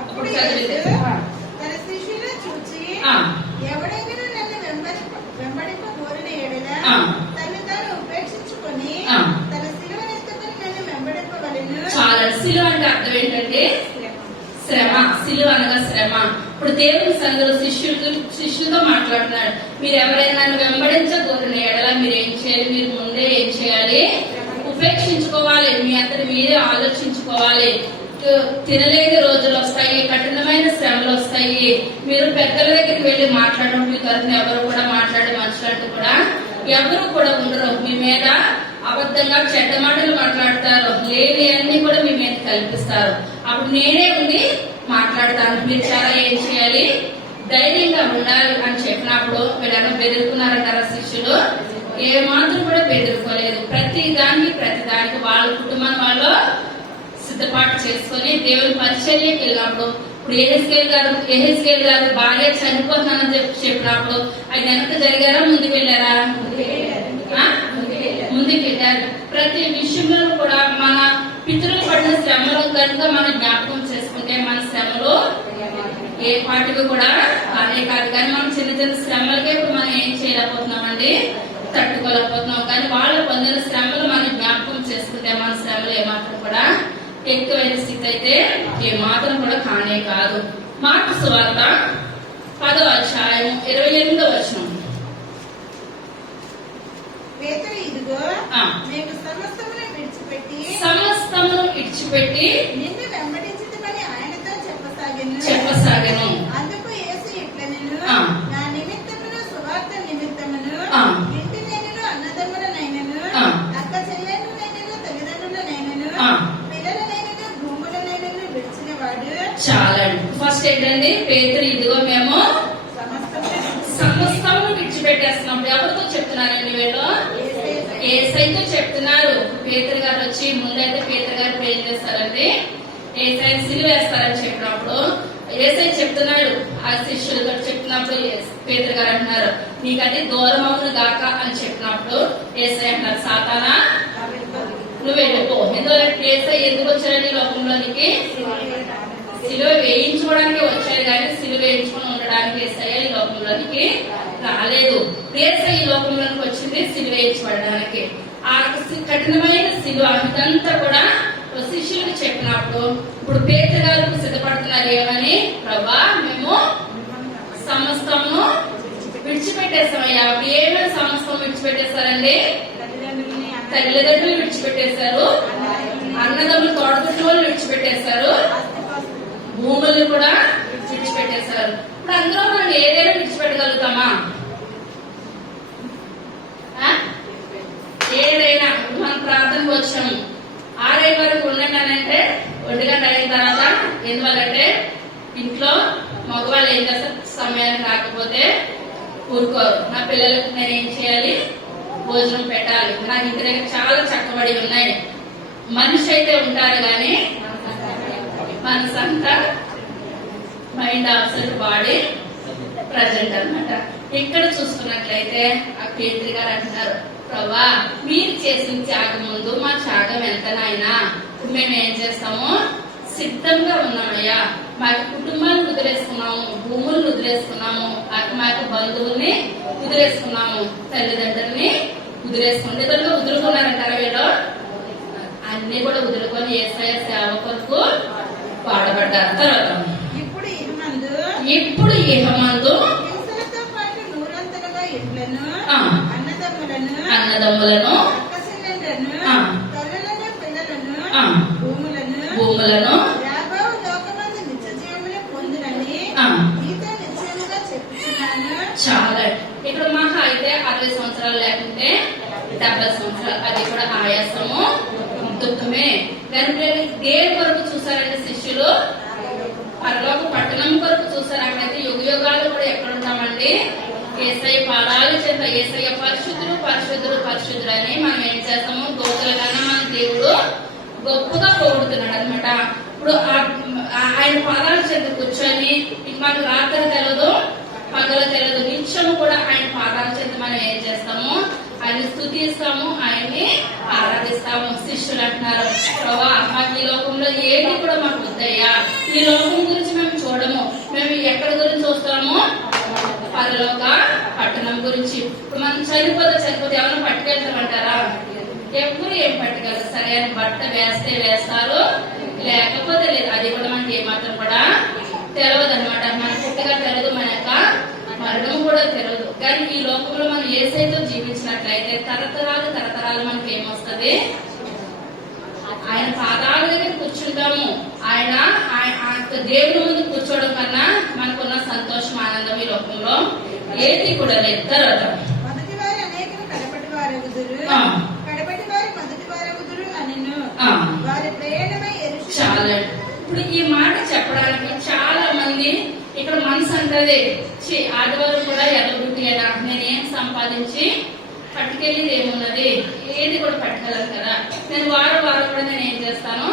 అప్పుడు చదివితే తన శిష్యులను చూచి ఎవడైనా నన్ను వెంబడింప కోరిన ఎడల తను తాను ఉపేక్షించుకొని తన శిలువను ఎత్తుకొని నన్ను వెంబడింపవలెను. చాలా శిలువ అంటే అర్థం ఏంటంటే శ్రమ. శిలువ అనగా శ్రమ. ఇప్పుడు దేవుని సంఘంలో శిష్యులతో మాట్లాడుతున్నాడు. మీరు ఎవరైనా నన్ను వెంబడించకూరిన ఎడల మీరు ఏం చేయాలి? మీరు ముందే ఏం చేయాలి? ఉపేక్షించుకోవాలి. మీ అంతటి మీరే ఆలోచించుకోవాలి. తినలేని రోజులు వస్తాయి, కఠినమైన శ్రమలు వస్తాయి. మీరు పెద్దల దగ్గరికి వెళ్లి మాట్లాడడం, మీ తరఫున ఎవరు కూడా మాట్లాడే మనుషులంటూ కూడా ఎవరు కూడా ఉండరు. మీ మీద అబద్ధంగా చెడ్డ మాటలు మాట్లాడతారు, లేని అన్ని కూడా మీ మీద కల్పిస్తారు. అప్పుడు నేనే ఉండి మాట్లాడతాను. మీరు చాలా ఏం చేయాలి? ధైర్యంగా ఉండాలి అని చెప్పినప్పుడు వీళ్ళన్నా బెదిరుకున్నారంటారా శిష్యులు? ఏ మాత్రం కూడా బెదిరుకోలేదు. ప్రతి దానికి వాళ్ళ కుటుంబం వాళ్ళు సిద్ధపాటు చేసుకుని దేవుని పరిచర్యకి వెళ్ళినప్పుడు ఇప్పుడు ఎహెజ్కేల్ గారు భార్య చనిపోతున్నానని చెప్పినప్పుడు ఆయన వెనక జరిగారా, ముందుకు వెళ్ళారా? ముందుకు వెళ్ళారు. ప్రతి విషయంలో కూడా మన పితరులు పడిన శ్రమలు కనుక మనం జ్ఞాపకం చేసుకుంటే మన శ్రమలు ఏ పాటికి కూడా కానే కాదు. కానీ మనం చిన్న శ్రమలకే ఇప్పుడు మనం ఏం చేయలేకపోతున్నామండి, తట్టుకోలేకపోతున్నాం. కానీ వాళ్ళు పొందిన శ్రమలు మనం జ్ఞాపకం చేసుకుంటే మన శ్రమలు ఏమాత్రం కూడా ఎక్కువైన స్థితి అయితే ఏమాత్రం కూడా కానే కాదు. మార్కు సువార్త 10వ అధ్యాయం 28వ వచనం. పేతురు ఇదిగో నేను సమస్తమును విడిచిపెట్టి నిన్ను వెంబడించుటమని ఆయనతో చెప్పసాగెను. అందుకు యేసు ఇట్లనెను, నా నిమిత్తమును సువార్త నిమిత్తమును ఇంటి నేనను అన్నదమ్ములనైనను అక్క చెల్లెళ్ళనైనను తల్లిదండ్రులనైనను పిల్లలనైనను భూములనైనను విడిచిన వాడు చాలండి. ఫస్ట్ ఏంటండి? పేతురు ఇదిగో మేము సమస్తమును విడిచిపెట్టేస్తున్నాం. ఎవరితో చెప్తున్నారండి వీళ్ళు? యేసయ్యతో చెప్తున్నారు. పేతురు గారు వచ్చి ముందైతే పేతురు గారు ఏం చేస్తారంటే యేసయ్య సిలువ వేస్తారని చెప్పినప్పుడు యేసయ్య చెప్తున్నాడు. ఆ శిష్యులతో చెప్తున్నప్పుడు పేతురు గారు అంటున్నారు, నీకది దూరం అవును గాక అని చెప్పినప్పుడు యేసయ్య అంటున్నారు, సాతానా నువ్వు వెళ్ళిపో. ఎందుకంటే యేసయ్య ఎందుకు వచ్చారని లోకంలోనికి? సిలువ వేయించుకోవడానికి వచ్చారు, కానీ సిలువ వేయించుకొని ఉండడానికి యేసయ్య ఈ లోకంలోనికి రాలేదు. యేసయ్య ఈ లోకంలోనికి వచ్చింది సిలువ వేయించబడడానికి. ఆ కఠినమైన సిలువ ఇదంతా కూడా శిష్యులకు చెప్పినప్పుడు ఇప్పుడు పేతురు గారికి సిద్ధపడుతున్నారు. ఏమని? ప్రభా మేము సమస్తము విడిచిపెట్టేస్తామయ్యా. ఏమైనా సమస్తం విడిచిపెట్టేస్తారండి? తల్లిదండ్రులు విడిచిపెట్టేశారు, అన్నదమ్ములు తోడబుట్టిన వాళ్ళు విడిచిపెట్టేశారు, భూముల్ని కూడా విడిచిపెట్టేశారు. ఇప్పుడు అందులో మనం ఏదైనా విడిచిపెట్టగలుగుతామా? ఏదైనా. మనం ప్రార్థనకు వచ్చాము, 6 వరకు ఉండండి అని అంటే 1 గంట అయిన తర్వాత ఎందువల్లంటే ఇంట్లో మగవాళ్ళు ఏం చేస్తారు, సమయానికి రాకపోతే ఊరుకోరు. నా పిల్లలకు నేను ఏం చేయాలి? భోజనం పెట్టాలి. నాకు ఇంటి దగ్గర చాలా చక్కబడి ఉన్నాయి. మనిషి అయితే ఉంటారు, కానీ మనసంతా మైండ్ ఆబ్సెంట్, బాడీ ప్రజెంట్ అన్నమాట. ఇక్కడ చూసుకున్నట్లయితే ఆ పేతురు గారు అంటున్నారు, ప్రభా మీరు చేసిన త్యాగం ముందు మా త్యాగం ఎంత నాయనా? ఇప్పుడు మేము ఏం చేస్తాము? సిద్ధంగా ఉన్నామయ్యా. మా యొక్క కుటుంబాలను వదిలేసుకున్నాము, భూములను వదిలేసుకున్నాము, మా యొక్క బంధువుల్ని వదిలేసుకున్నాము, తల్లిదండ్రుల్ని వదిలేసుకున్నాం. నిజంగా వదులుకున్నారంటారా వీళ్ళు? అన్ని కూడా వదులుకొని యేసయ్య సేవ కొరకు వాడబడ్డారు. తర్వాత ఇప్పుడు ఇహమందు అన్నదమ్ములను భూములను చాలా ఇక్కడ మహా అయితే 60 సంవత్సరాలు లేకుంటే 70 సంవత్సరాలు, అది కూడా ఆయాసము దుఃఖమే. కానీ దేని కొరకు చూసారంటే శిష్యులు పరలోక పట్టణం కొరకు చూసారు. అక్కడైతే యుగ యుగాలు కూడా ఎక్కడ ఉంటామండి? యేసయ్య పాదాల చేత యేసయ్య పరిశుద్ధుడు పరిశుద్ధుడు పరిశుద్ధుడు అని మనం ఏం చేస్తాము? దోతుల కన్నా మన దేవుడు గొప్పగా పొగుడుతున్నాడు అనమాట. ఇప్పుడు ఆయన పాదాల చేత కూర్చొని మనకు రాత్రి తెలదు పగలు తెలదు, నిత్యము కూడా ఆయన పాదాల చేత మనం ఏం చేస్తాము? ఆయన స్తుతిస్తాము, ఆయన్ని ఆరాధిస్తాము. శిష్యులు అంటున్నారు, ప్రభా మాకు ఈ లోకంలో ఏది కూడా మాకు వద్దయ్యా, ఈ లోకం గురించి మేము చూడము, మేము ఎక్కడి గురించి చూస్తాము? పరలోక పట్టణం గురించి. ఇప్పుడు మనం చనిపోతే ఎవరైనా పట్టుకెళ్తామంటారా? ఎప్పుడు ఏం పట్టుకెళ్తారు? సరైన బట్ట వేస్తే వేస్తారు, లేకపోతే లేదు. అది కూడా మనకి ఏమాత్రం కూడా తెలియదు అనమాట. మన పుట్టిగా తెలియదు, మన యొక్క మరణం కూడా తెలియదు. కానీ ఈ లోకంలో మనం యేసయ్యతో జీవించినట్లయితే తరతరాలు మనకి ఏమొస్తుంది? ఆయన పాదాల దగ్గర కూర్చుంటాము. ఆయన దేవుడి ముందు కూర్చోవడం కన్నా మనకున్న సంతోషం ఆనందం ఈ లోకంలో ఏది కూడా లేదు. తర్వాత చాలా ఇప్పుడు ఈ మాట చెప్పడానికి చాలా మంది ఇక్కడ మనసు అంటది, ఆదివారం కూడా ఎర్రబుట్టి అయినా నేనేం సంపాదించి పట్టుకెళ్ళేది ఏమున్నది? ఏది కూడా పట్టుకెళ్ళాను కదా, నేను వారం కూడా నేను ఏం చేస్తాను?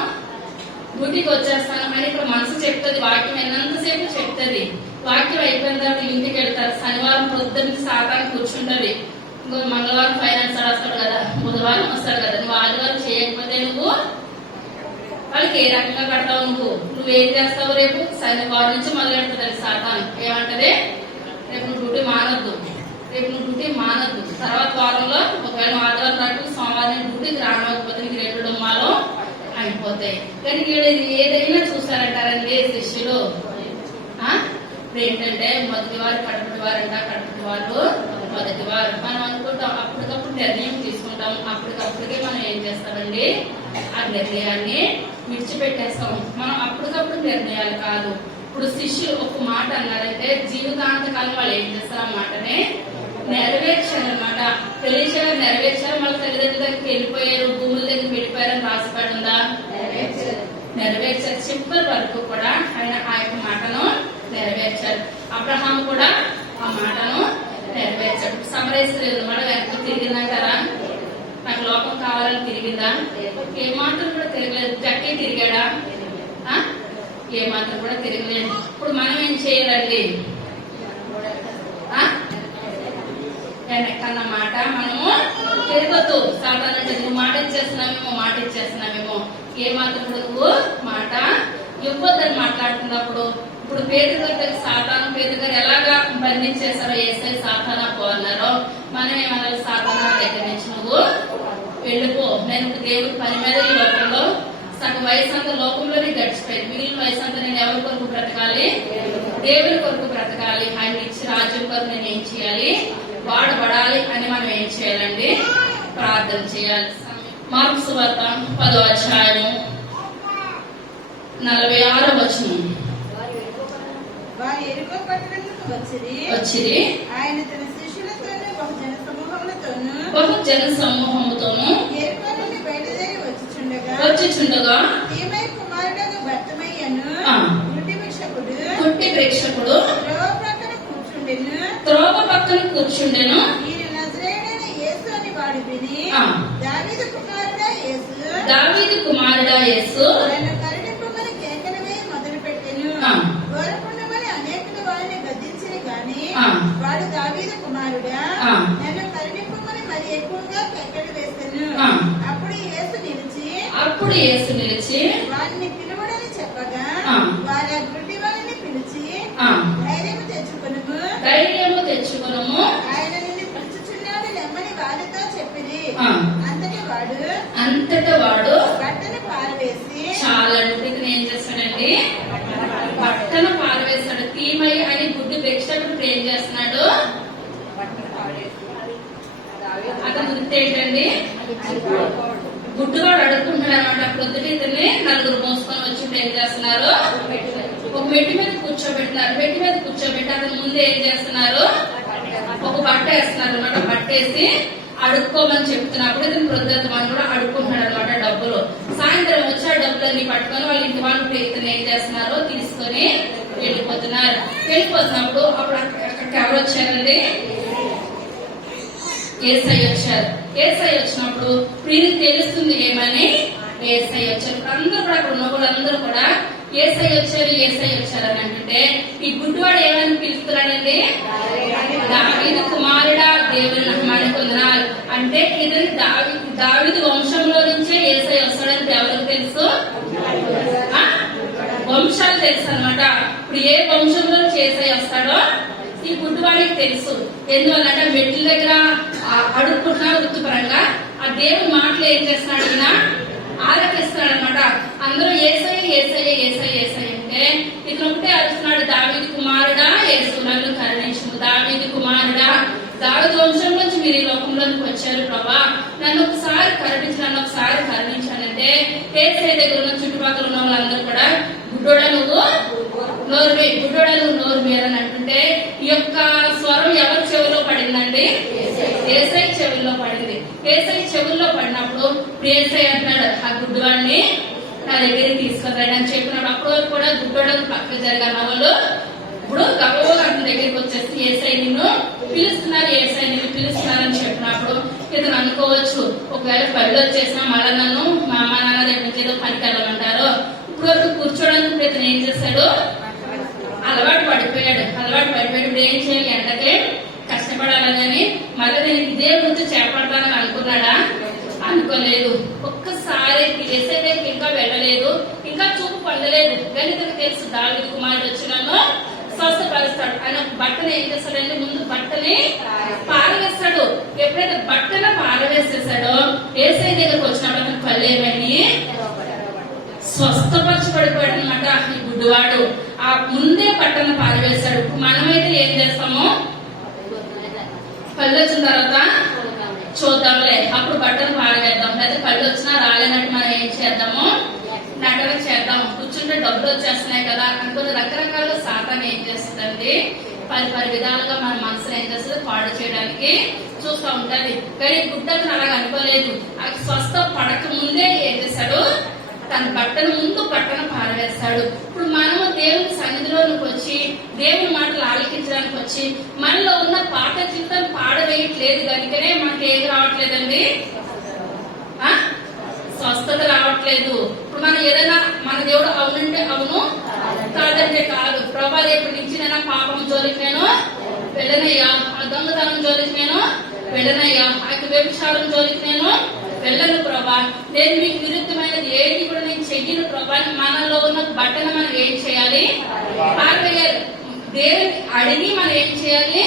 డ్యూటీకి వచ్చేస్తాను అని ఇక్కడ మనసు చెప్తుంది. వాక్యం ఎన్నంతసేపు చెప్తుంది. వాక్యం అయిపోయిన తర్వాత ఇంటికి వెళ్తారు. శనివారం పొద్దున్న సాతాన్ని కూర్చుంటది. ఇంకో మంగళవారం ఫైనాన్స్ వస్తాడు కదా, బుధవారం వస్తాడు కదా, నువ్వు ఆదివారం చేయకపోతే నువ్వు వాళ్ళకి ఏ రకంగా కడతావు? నువ్వేం చేస్తావు? రేపు శనివారం నుంచి మొదలెడుతుంది సాతాను. ఏమంటది? రేపు నువ్వు డ్యూటీ మానద్దు, తర్వాత వారంలో ఒకవేళ ఆదివారం రాటు సోమవారం డ్యూటీకి రానకపోతే నీకు 2 డుమ్మాలు అయిపోతాయి. కానీ ఏదైనా చూస్తారంటారండి శిష్యులు. ఇప్పుడు ఏంటంటే మొదటి వారు కడపటి వారు మొదటి వారు మనం అనుకుంటాం, అప్పటికప్పుడు నిర్ణయం తీసుకుంటాం, అప్పటికప్పుడుకే మనం ఏం చేస్తామండి? ఆ నిర్ణయాన్ని విడిచిపెట్టేస్తాం. మనం అప్పటికప్పుడు నిర్ణయాలు కాదు. ఇప్పుడు శిష్యులు ఒక మాట అన్నారంటే జీవితాంతకాలం వాళ్ళు ఏం చేస్తారు? ఆ మాటనే నెరవేర్చారు అనమాట. తెలియచేయాలి, నెరవేర్చారు. మళ్ళీ తల్లిదండ్రుల దగ్గరికి వెళ్ళిపోయారు, భూముల దగ్గరికి వెళ్ళిపోయారని రాసిపడి ఉందా? నెరవేర్చారు. చివరి వరకు కూడా ఆయన ఆ యొక్క మాటను నెరవేర్చారు. అబ్రహాం కూడా ఆ మాటను నెరవేర్చాడు. సమరేశ్వరి మనం ఎంత తిరిగిందంటారా? నాకు లోకం కావాలని తిరిగిందా? ఏమాత్రం కూడా తిరగలేదు. జక్కి తిరిగాడా? ఏమాత్రం కూడా తిరగలేదు. ఇప్పుడు మనం ఏం చేయాలండి? కన్న మాట మనము తిరగద్దు. సాధారణ నువ్వు మాట ఇచ్చేస్తున్నామేమో ఏమాత్రం కూడా నువ్వు మాట ఇవ్వద్దని మాట్లాడుతున్నప్పుడు ఇప్పుడు పేదల దగ్గర పేద గారు ఎలాగా బంధించేశారో యేసయ్య సాతానా అన్నారో మనం ఏమన్నా సాతానా దగ్గర నుంచి నువ్వు వెళ్ళిపో, నేను దేవుడి పని మీద ఈ లోకంలో సగం వయసు అంతా లోకంలోనే గడిచిపోయింది, మిగిలిన వయసు అంతా నేను ఎవరి కొరకు బ్రతకాలి? దేవుడి కొరకు బ్రతకాలి. ఆయన ఇచ్చి రాజ్యం కొరకు నేను ఏం చేయాలి? వాడబడాలి అని మనం ఏం చేయాలండి? ప్రార్థన చేయాలి. మార్కు సువార్త 10వ అధ్యాయము 46వ వచనం. వచ్చిరి ఆయన తన శిష్యులతోనూ బహు జన సమూహముతోను వచ్చుచుండగా గుడ్డి భిక్షకుడు త్రోవ పక్కన కూర్చుండెను. దావీదు కుమారుడా యేసు వాడు దావీదు కుమారుడా, నన్ను కరుణింపమని మరి ఎక్కువగా కేకలు వేస్తాను. అప్పుడు యేసు నిలిచి వారిని పిలువడని చెప్పగా అంతటా వాడు బట్టను పారవేసి చాలా ఏం చేస్తాడండి, బట్టను పారవేస్తాడు. తీమయ్య అని గుడ్డు భిక్షకుడు ఏం చేస్తున్నాడు, అతని వృత్తి ఏంటండి, గుడ్డుగా అడుక్కుంటున్నాడు అనమాట. పొద్దుట ఇతన్ని నలుగురు మోసుకొని వచ్చి ఏం చేస్తున్నారు, ఒక మెట్టి మీద కూర్చోబెట్టినారు. మెట్టి మీద కూర్చోబెట్టి అతని ముందు ఏం చేస్తున్నారు, ఒక బట్ట వేస్తున్నారు అనమాట. బట్టేసి అడుక్కోమని చెప్తున్నప్పుడు ఇతను ప్రొద్దుతమని కూడా అడుక్కుంటున్నాడు అనమాట డబ్బులు. సాయంత్రం వచ్చి ఆ డబ్బులన్నీ పట్టుకొని వాళ్ళ ఇంటి వాళ్ళు ఇతను ఏం చేస్తున్నారు, తీసుకొని వెళ్ళిపోతున్నారు. వెళ్ళిపోతున్నప్పుడు అప్పుడు అక్కడికి ఎవరు వచ్చారండి, యేసయ్య వచ్చారు. యేసయ్య వచ్చినప్పుడు వీరికి తెలుస్తుంది ఏమని, యేసయ్య వచ్చారు. అందరూ కూడా అక్కడ ఉన్న వాళ్ళందరూ కూడా యేసయ్య వచ్చారు యేసయ్య వచ్చారు అని అంటుంటే ఈ గుడ్డివాడు ఏమని పిలుస్తున్నాడండి, దావీదు కుమారుడా దేవుని నామానికి వందనాలు అంటే ఇది దావీదు వంశంలో నుంచే యేసయ్య వస్తాడని ఎవరికి తెలుసు, వంశాలు తెలుసు అనమాట. ఇప్పుడు ఏ వంశంలో యేసయ్య వస్తాడో ఈ గుడ్డివాడికి తెలుసు. ఎందువల్లంటే మెట్ల దగ్గర అడుక్కుంటున్నా వృత్తిపరంగా ఆ దేవుని మాటలు ఏం చేస్తున్నాడు, ఈయన ఆరాధిస్తున్నాడు అనమాట. అందరూ యేసయ్య యేసయ్య యేసయ్య యేసయ్య అంటే ఇతను ఒకటే అరుస్తున్నాడు, దావీదు కుమారుడా యేసు నన్ను కరుణించు, దావీదు కుమారుడా దావీదు వంశం నుంచి మీరు ఈ లోకంలోకి వచ్చారు ప్రభా, నన్ను ఒకసారి కరుణించు, నన్ను ఒకసారి కరుణించానంటే యేసయ్య దగ్గర ఉన్న చుట్టుపక్కల ఉన్న వాళ్ళందరూ కూడా గుడ్డోడా నువ్వు నోరుమే, గుడ్డోడా నువ్వు నోరుమే అని అంటుంటే ఈ యొక్క స్వరం ఎవరి చెవిలో పడిందండి, యేసయ్య చెవుల్లో పడింది. యేసయ్య చెవుల్లో పడినప్పుడు యేసయ్య అంటున్నాడు ఆ గుడ్డివాడిని నా దగ్గరికి తీసుకురండి అని చెప్పినప్పుడు అప్పటి వరకు కూడా గుడ్డోడకు పక్కన జరిగిన వాళ్ళు ఇప్పుడు గబోగా అతని దగ్గరికి వచ్చేసి యేసయ్య నిన్ను పిలుస్తున్నారు, యేసయ్య నిన్ను పిలుస్తున్నారు అని చెప్పినప్పుడు ఇతను అనుకోవచ్చు ఒకవేళ పళ్ళు వచ్చేసినా మళ్ళీ నన్ను మా అమ్మ నాన్న దగ్గరికి ఏదో పనికి వెళ్ళమంటారు. ఇప్పుడు వరకు కూర్చోడానికి ఇతను ఏం చేశాడు, అలవాటు పడిపోయాడు. ఇప్పుడు ఏం చేయాలి, ఎండకే కష్టపడాలని మళ్ళీ నేను ఇదే వృత్తి చేపడతానని అనుకున్నాడా, అనుకోలేదు. ఒక్కసారి యేసయ్య ఇంకా వెళ్ళలేదు, ఇంకా చూపు పొందలేదు. కానీ ఇతనికి తెలుసు దావీదు కుమారుడు వచ్చి నన్ను స్వస్థపరుస్తాడు. ఆయన బట్టను ఏం చేస్తాడంటే ముందు బట్టని పారవేస్తాడు. ఎప్పుడైతే బట్టను పారవేసేసాడో యేసయ్య దగ్గరకు వచ్చినప్పుడు అతను కళ్ళు ఏమని స్వస్థపరచబడిపోయాడు అనమాట. ఈ గుడ్డివాడు ఆ ముందే బట్టను పారవేశాడు. మనమైతే ఏం చేస్తాము, కళ్ళు వచ్చిన తర్వాత చూద్దాంలే అప్పుడు బట్టను పారవేద్దాం, లేదా కళ్ళు వచ్చినా రాలేనట్టు మనం ఏం చేద్దాము, నటన చేద్దాం, కూర్చుంటే డబ్బులు వచ్చేస్తున్నాయి కదా అనుకుని రకరకాలుగా సాతాను ఏం చేస్తుందండి, పరి విధాలుగా మన మనసును ఏం చేస్తుంది, పాడు చేయడానికి చూస్తూ ఉంటది. కానీ గుడ్డను అలాగ అనుకోలేదు. ఆ స్వస్థ పడక ముందే ఏం చేశాడు, తన బట్టను ముందు బట్టను పారవేస్తాడు. ఇప్పుడు మనము దేవుని సన్నిధిలోనికి వచ్చి దేవుని మాటలు ఆలకించడానికి వచ్చి మనలో ఉన్న పాత జీవితం పాడవేయట్లేదు కనుకనే మనకి ఏది రావట్లేదండి, స్వస్థత రావట్లేదు. ఇప్పుడు మనం ఏదైనా మన దేవుడు అవునంటే అవును, కాదంటే కాదు. ప్రభా రేపు నుంచి నేను పాపం జోలికి నేను వెళ్ళనయ్యా, ఆ దొంగతనం జోలికి నేను వెళ్ళనయ్యా, ఆ వ్యభిచారం జోలికి నేను వెళ్ళను ప్రభా, నేను మీకు విరుద్ధమైనది ఏది కూడా నేను చెయ్యను ప్రభా. మనలో ఉన్న బట్టను మనం ఏం చేయాలి, పారవేయాలి. దేవుని అడిగి మనం ఏం చేయాలి,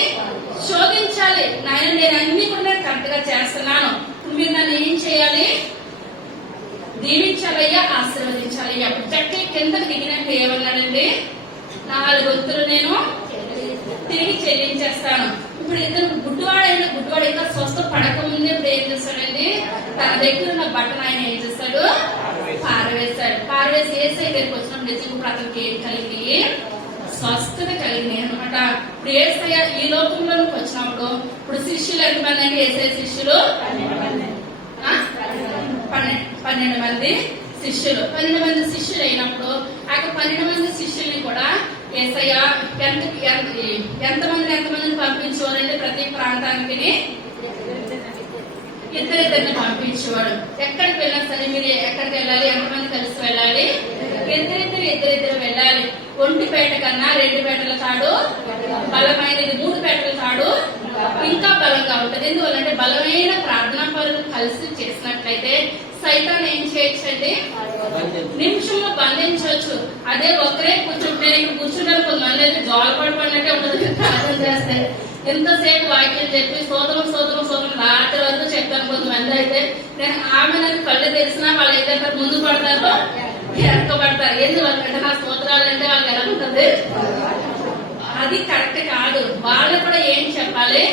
శోధించాలి. నాయన నేను అన్ని కూడా నేను కరెక్ట్ గా చేస్తున్నాను, మీరు నన్ను ఏం చేయాలి, దీవించాలయ్యా, ఆశీర్వదించాలయ్యా. చట్టి కిందకి దిగినాక ఏమన్నాడండి, 4 వంతులు నేను తిరిగి చెల్లించేస్తాను. ఇప్పుడు ఇతను గుడ్డివాడు ఇంకా స్వస్థ పడక ముందే ఇప్పుడు ఏం చేస్తాడండి, తన దగ్గర ఉన్న బట్టను ఆయన ఏం చేస్తాడు, పారవేసి యేసయ్య దగ్గరికి వచ్చినప్పుడు నిజంగా ఇప్పుడు అతనికి ఏం కలిగి, స్వస్థత కలిగింది అనమాట. ఇప్పుడు యేసయ్య ఈ లోకంలోకి వచ్చినప్పుడు ఇప్పుడు శిష్యులు ఎంతమంది అండి, యేసయ్య శిష్యులు 12 మంది శిష్యులు. 12 మంది శిష్యులు అయినప్పుడు ఆ 12 మంది శిష్యుల్ని కూడా యేసయ్య ఎంతమందిని పంపించేవారంటే ప్రతి ప్రాంతానికి ఇద్దరిద్దరిని పంపించేవాడు. ఎక్కడికి వెళ్ళినా సరే మీరు ఎక్కడికి వెళ్ళాలి, ఎంతమంది కలిసి వెళ్ళాలి, ఇద్దరిద్దరు వెళ్ళాలి. 1 పేట కన్నా 2 పేటల తాడు బలమైనది, 3 పేటల తాడు ఇంకా బలంగా ఉంటది. ఎందువల్లంటే బలమైన ప్రార్థనా పనులు కలిసి చేసినట్లయితే సైతాన్ని ఏం చేయొచ్చండి, నిమిషంలో బంధించవచ్చు. అదే ఒక్కరే కూర్చుంటే కూర్చుంటారు, కొంతమంది అయితే జోలపడిపడినట్టే ఉంటుంది ప్రార్థన చేస్తే. ఎంతసేపు వాక్యం చెప్పి సోదరం రాత్రి వరకు చెప్తాను, కొంతమంది అయితే నేను ఆమె కళ్ళు తెలిసినా వాళ్ళు ఏదైతే ముందు పడతారో వెనక పడతారు. ఎందుకంటే నా స్తోత్రాలు అంటే వాళ్ళకి ఎలా ఉంటుంది? అది కరెక్ట్ కాదు. వాళ్ళు కూడా ఏం చెప్పాలి?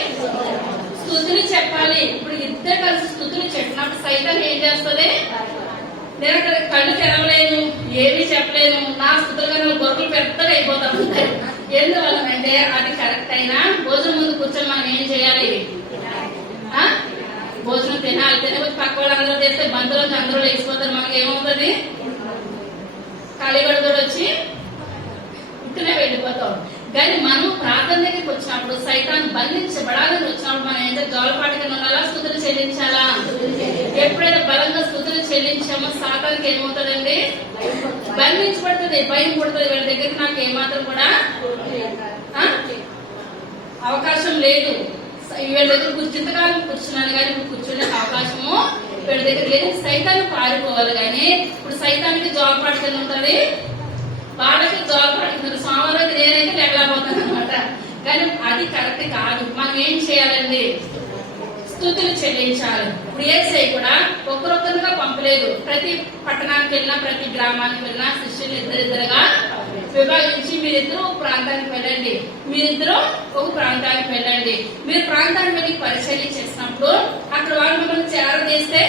స్తుతులు చెప్పాలి. ఇప్పుడు ఇద్దరు కలిసి స్తుతులు చెప్పినప్పుడు సైతాన్ని ఏం చేస్తుంది? నేను అక్కడ కళ్ళు తెరవలేను, ఏమీ చెప్పలేను, నా స్థుతులుగా గొర్రెలు పెద్దగా అయిపోతా ఉంటాయి. ఎందువల్లనంటే అది కరెక్ట్ అయినా భోజనం ముందు కూర్చొని మనం ఏం చేయాలి? భోజనం తినాలి. తినకపోతే పక్క వాళ్ళందరూ చేస్తే బంధువులు అందరూ లేచిపోతారు. మనకి ఏమవుతుంది? ఖాళీగడ కూడా వచ్చి ఇక్కడే వెళ్ళిపోతాం. కానీ మనం ప్రార్థన దగ్గరికి వచ్చినప్పుడు సైతాన్ని బంధించబడాలని వచ్చినప్పుడు మనం ఏంటంటే జోలపాటిగా ఉండాలా? స్తుతులు చెల్లించాలా? ఎప్పుడైతే బలంగా స్తుతులు చెల్లించామో సాతానికి ఏమవుతుందండి? బంధించబడుతుంది, భయం పుడుతుంది. వీళ్ళ దగ్గరికి నాకు ఏమాత్రం కూడా అవకాశం లేదు. వీళ్ళ దగ్గర చింతకాలం కూర్చున్నాను కానీ ఇప్పుడు కూర్చునే అవకాశము వీళ్ళ దగ్గర లేదు. సైతాన్ని పారిపోవాలి. కానీ ఇప్పుడు సైతానికి జోలపాటిగా ఉంటుంది, వాళ్ళకి జాబ్ పడుతున్నారు. సోమవారం నేనైతే లేకపోతాను అనమాట. కానీ అది కరెక్ట్ కాదు. మనం ఏం చేయాలండి? స్తుతులు చెల్లించాలి. ఇప్పుడు యేసయ్య కూడా ఒకరొకరుగా పంపలేదు. ప్రతి పట్టణానికి వెళ్ళినా, ప్రతి గ్రామానికి వెళ్ళినా శిష్యులు ఇద్దరిద్దరుగా విభాగించి మీరిద్దరు ఒక ప్రాంతానికి వెళ్ళండి, మీరిద్దరు ఒక ప్రాంతానికి వెళ్ళండి. మీరు ప్రాంతానికి వెళ్ళి పరిచయం చేసినప్పుడు అక్కడ వాళ్ళు మిమ్మల్ని చేరదీస్తే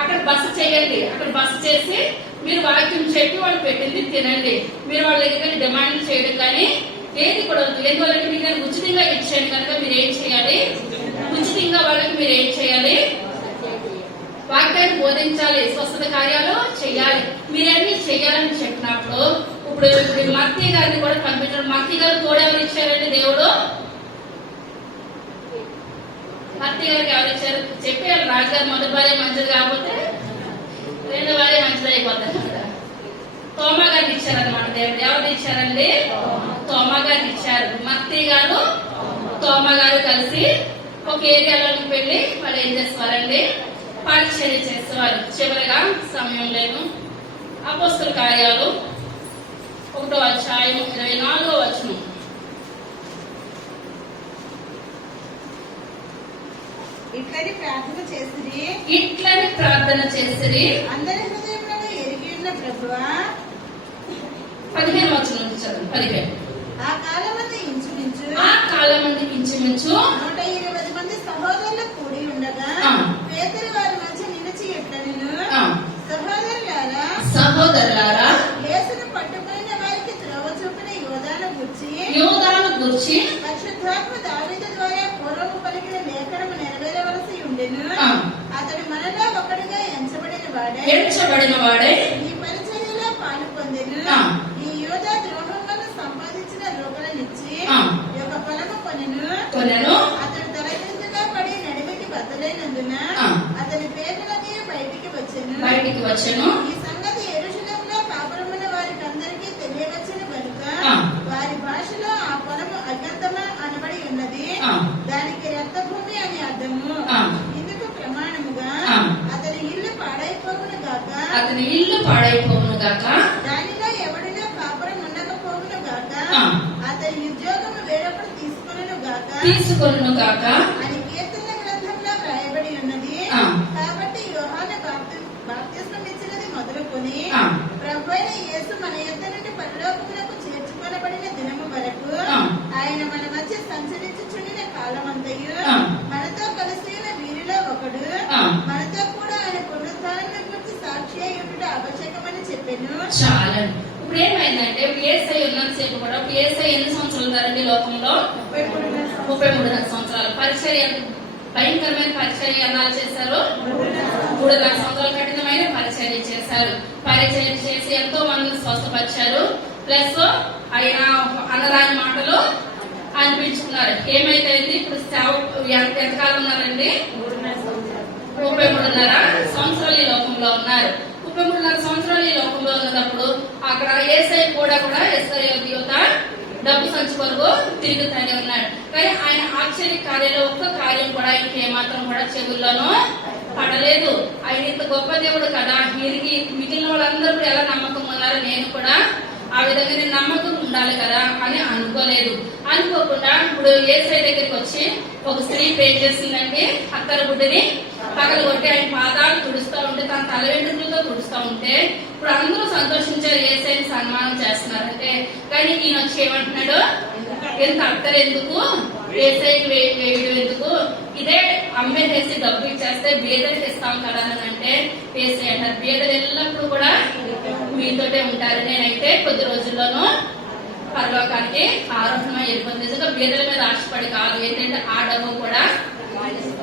అక్కడ బస చేయండి. అక్కడ బస చేసి మీరు వాక్యం చెప్పి వాళ్ళు పెట్టింది తినండి. మీరు వాళ్ళ దగ్గర డిమాండ్ చేయడం కానీ ఏది కూడా ఎందువల్లంటే మీకు ఉచితంగా ఇచ్చాను కనుక మీరు ఏం చేయాలి? ఉచితంగా వాళ్ళకి మీరు ఏం చేయాలి? వాక్యాన్ని బోధించాలి, స్వస్థత కార్యాలు చేయాలి. మీరన్నీ చేయాలని చెప్పినప్పుడు ఇప్పుడు మత్తయ్య గారిని కూడా పంపించడం. మత్తయ్య గారు తోడెవరు ఇచ్చారండి? దేవుడు మత్తయ్య గారికి ఎవరు ఇచ్చారు? చెప్పారు రాజుగారు మొదటి భార్య మంచిది కాకపోతే రెండో భార్య మంచిది అయిపోతారు. తోమా గారిని ఇచ్చారనమాట దేవుడు. ఎవరు ఇచ్చారండి? తోమా గారిని ఇచ్చారు. మత్తయ్య గారు తోమా గారు కలిసి ఒక ఏరియాలోకి వెళ్ళి వాళ్ళు ఏం చేసేవారండి? పరిచర్య చేసేవారు. చివరిగా సమయం లేదు. అపోస్తల కార్యాలు 1వ అధ్యాయం 24వ వచనం. ఇట్లని ప్రార్థన చేసిరి అందరి హృదయంలో ఎరిగి ఉన్న ప్రభువా. 15వ వచనం నుంచి చదువు. 15. ఆ కాలమందు ఇంచుమించు 120 మంది సహోదరులు కూడి ఉండగా పేతురు వారి మధ్య నిలిచి ఇట్లనెను, సహోదరులారా, యేసును పట్టుకున్న వారికి త్రోవ చూపిన యోధాను గూర్చి పరిశుద్ధాత్మ దావీదు ద్వారా పూర్వము పలికిన లేఖనము నెరవేరవలసి ఉండెను. అతడు మనలో ఒకడుగా ఎంచబడిన వాడే ఈ పరిచర్యలో పాలు పొందెను. ఈ యోధా ద్రోహం వల్ల సంపాదించిన రూపలనిచ్చి ఒక పొలము కొనెను. అతడు తలకిందుగా పడి నడిమికి బద్దలైనందున అతని పేదలకి బయటికి వచ్చెను. ఈ సంగతి యెరూషలేములో కాపురమున్న వారికి అందరికీ తెలియవచ్చిన కనుక వారి భాషలో ఆ పొలము అజ్ఞాతమ అనబడి ఉన్నది. దానికి రక్తభూమి అని అర్థము. ఇందుకు ప్రమాణముగా అతని ఇల్లు పాడైపోవును గాక, దానిలో ఎవడినా కాపురం ఉండకపోవును గాక, అతని ఉద్యోగము వేరొకడు తీసుకొనును గాక అని కీర్తన గ్రంథంలో వ్రాయబడి ఉన్నది. కాబట్టి యోహాను బాప్తిస్మం ఇచ్చినది మొదలుకొని ప్రభువైన యేసు మన యొద్ద నుండి పరలోకమునకు చేర్చుకొనబడిన దినము వరకు ఆయన మన మధ్య సంచరించుచుండిన కాలమంతయు మనతో కలిసి ఉన్న వీరిలో ఒకడు మనతో కూడా ఆయన పునరుద్ధానం గురించి సాక్షి అయ్యుట ఆవశ్యకమని చెప్పాను. చాలా. ఇప్పుడు ఏమైందంటే యేసయ్య ఉన్నంతసేపు కూడా యేసయ్య ఎన్ని సంవత్సరాలు ఉన్నారండి లోకంలో? 33 సంవత్సరాలు. పరిచర్య భయంకరమైన పరిచర్య అన్నారు చేశారు. 3.5 సంవత్సరాలు కఠినమైన పరిచర్య చేశారు. పరిచర్య చేసి ఎంతో మందిని స్వస్థపరిచారు. ప్లస్ ఆయన అనరాని మాటలు అనిపించుకున్నారు. ఏమైతే ఇప్పుడు ఎంతకాలం ఉన్నారండి? 33.5 సంవత్సరాలు ఈ లోకంలో ఉన్నారు. 33.5 సంవత్సరాలు ఈ లోకంలో ఉన్నప్పుడు అక్కడ యేసయ్య కూడా యేసయ్య డబ్బు సంచి కొరకు తిరుగుతూనే ఉన్నాడు. కానీ ఆయన ఆశ్చర్య కార్యాలు ఒక్క కార్యం కూడా ఆయనకి ఏమాత్రం కూడా చెవుల్లోనూ పడలేదు. ఆయన ఇంత గొప్ప దేవుడు కదా, వీరికి మిగిలిన వాళ్ళందరూ కూడా ఎలా నమ్మకం ఉన్నారు, నేను కూడా ఆ విధంగా నేను నమ్మకం ఉండాలి కదా అని అనుకోలేదు. అనుకోకుండా ఇప్పుడు యేసయ్య దగ్గరికి వచ్చి ఒక స్త్రీ పే చేసిందండి అత్తర గుడ్డిని పగలగొట్టి ఆయన పాదాలు తుడుస్తూ ఉంటే తన తల వెంట్రుకలతో తుడుస్తూ ఉంటే ఇప్పుడు అందరూ సంతోషించారు, యేసయ్యని సన్మానం చేస్తున్నారంటే. కానీ ఈయన వచ్చి ఏమంటున్నాడు, ఎంత అత్తరు ఎందుకు, యేసయ్యకి వేయడం ఎందుకు, ఇదే అమ్మేసేసి డబ్బు ఇచ్చేస్తే బీదలకు ఇస్తాం కదా అని అంటే యేసయ్య అంటారు, బీదలు ఎల్లప్పుడూ కూడా మీతోటే ఉంటారు, నేనైతే కొద్ది రోజుల్లోనూ పరలోకానికి ఆరోహణమై వెళ్ళిపోతుంది. నిజంగా బీదల మీద ఆశపడి కాదు, ఏంటంటే ఆ డబ్బు కూడా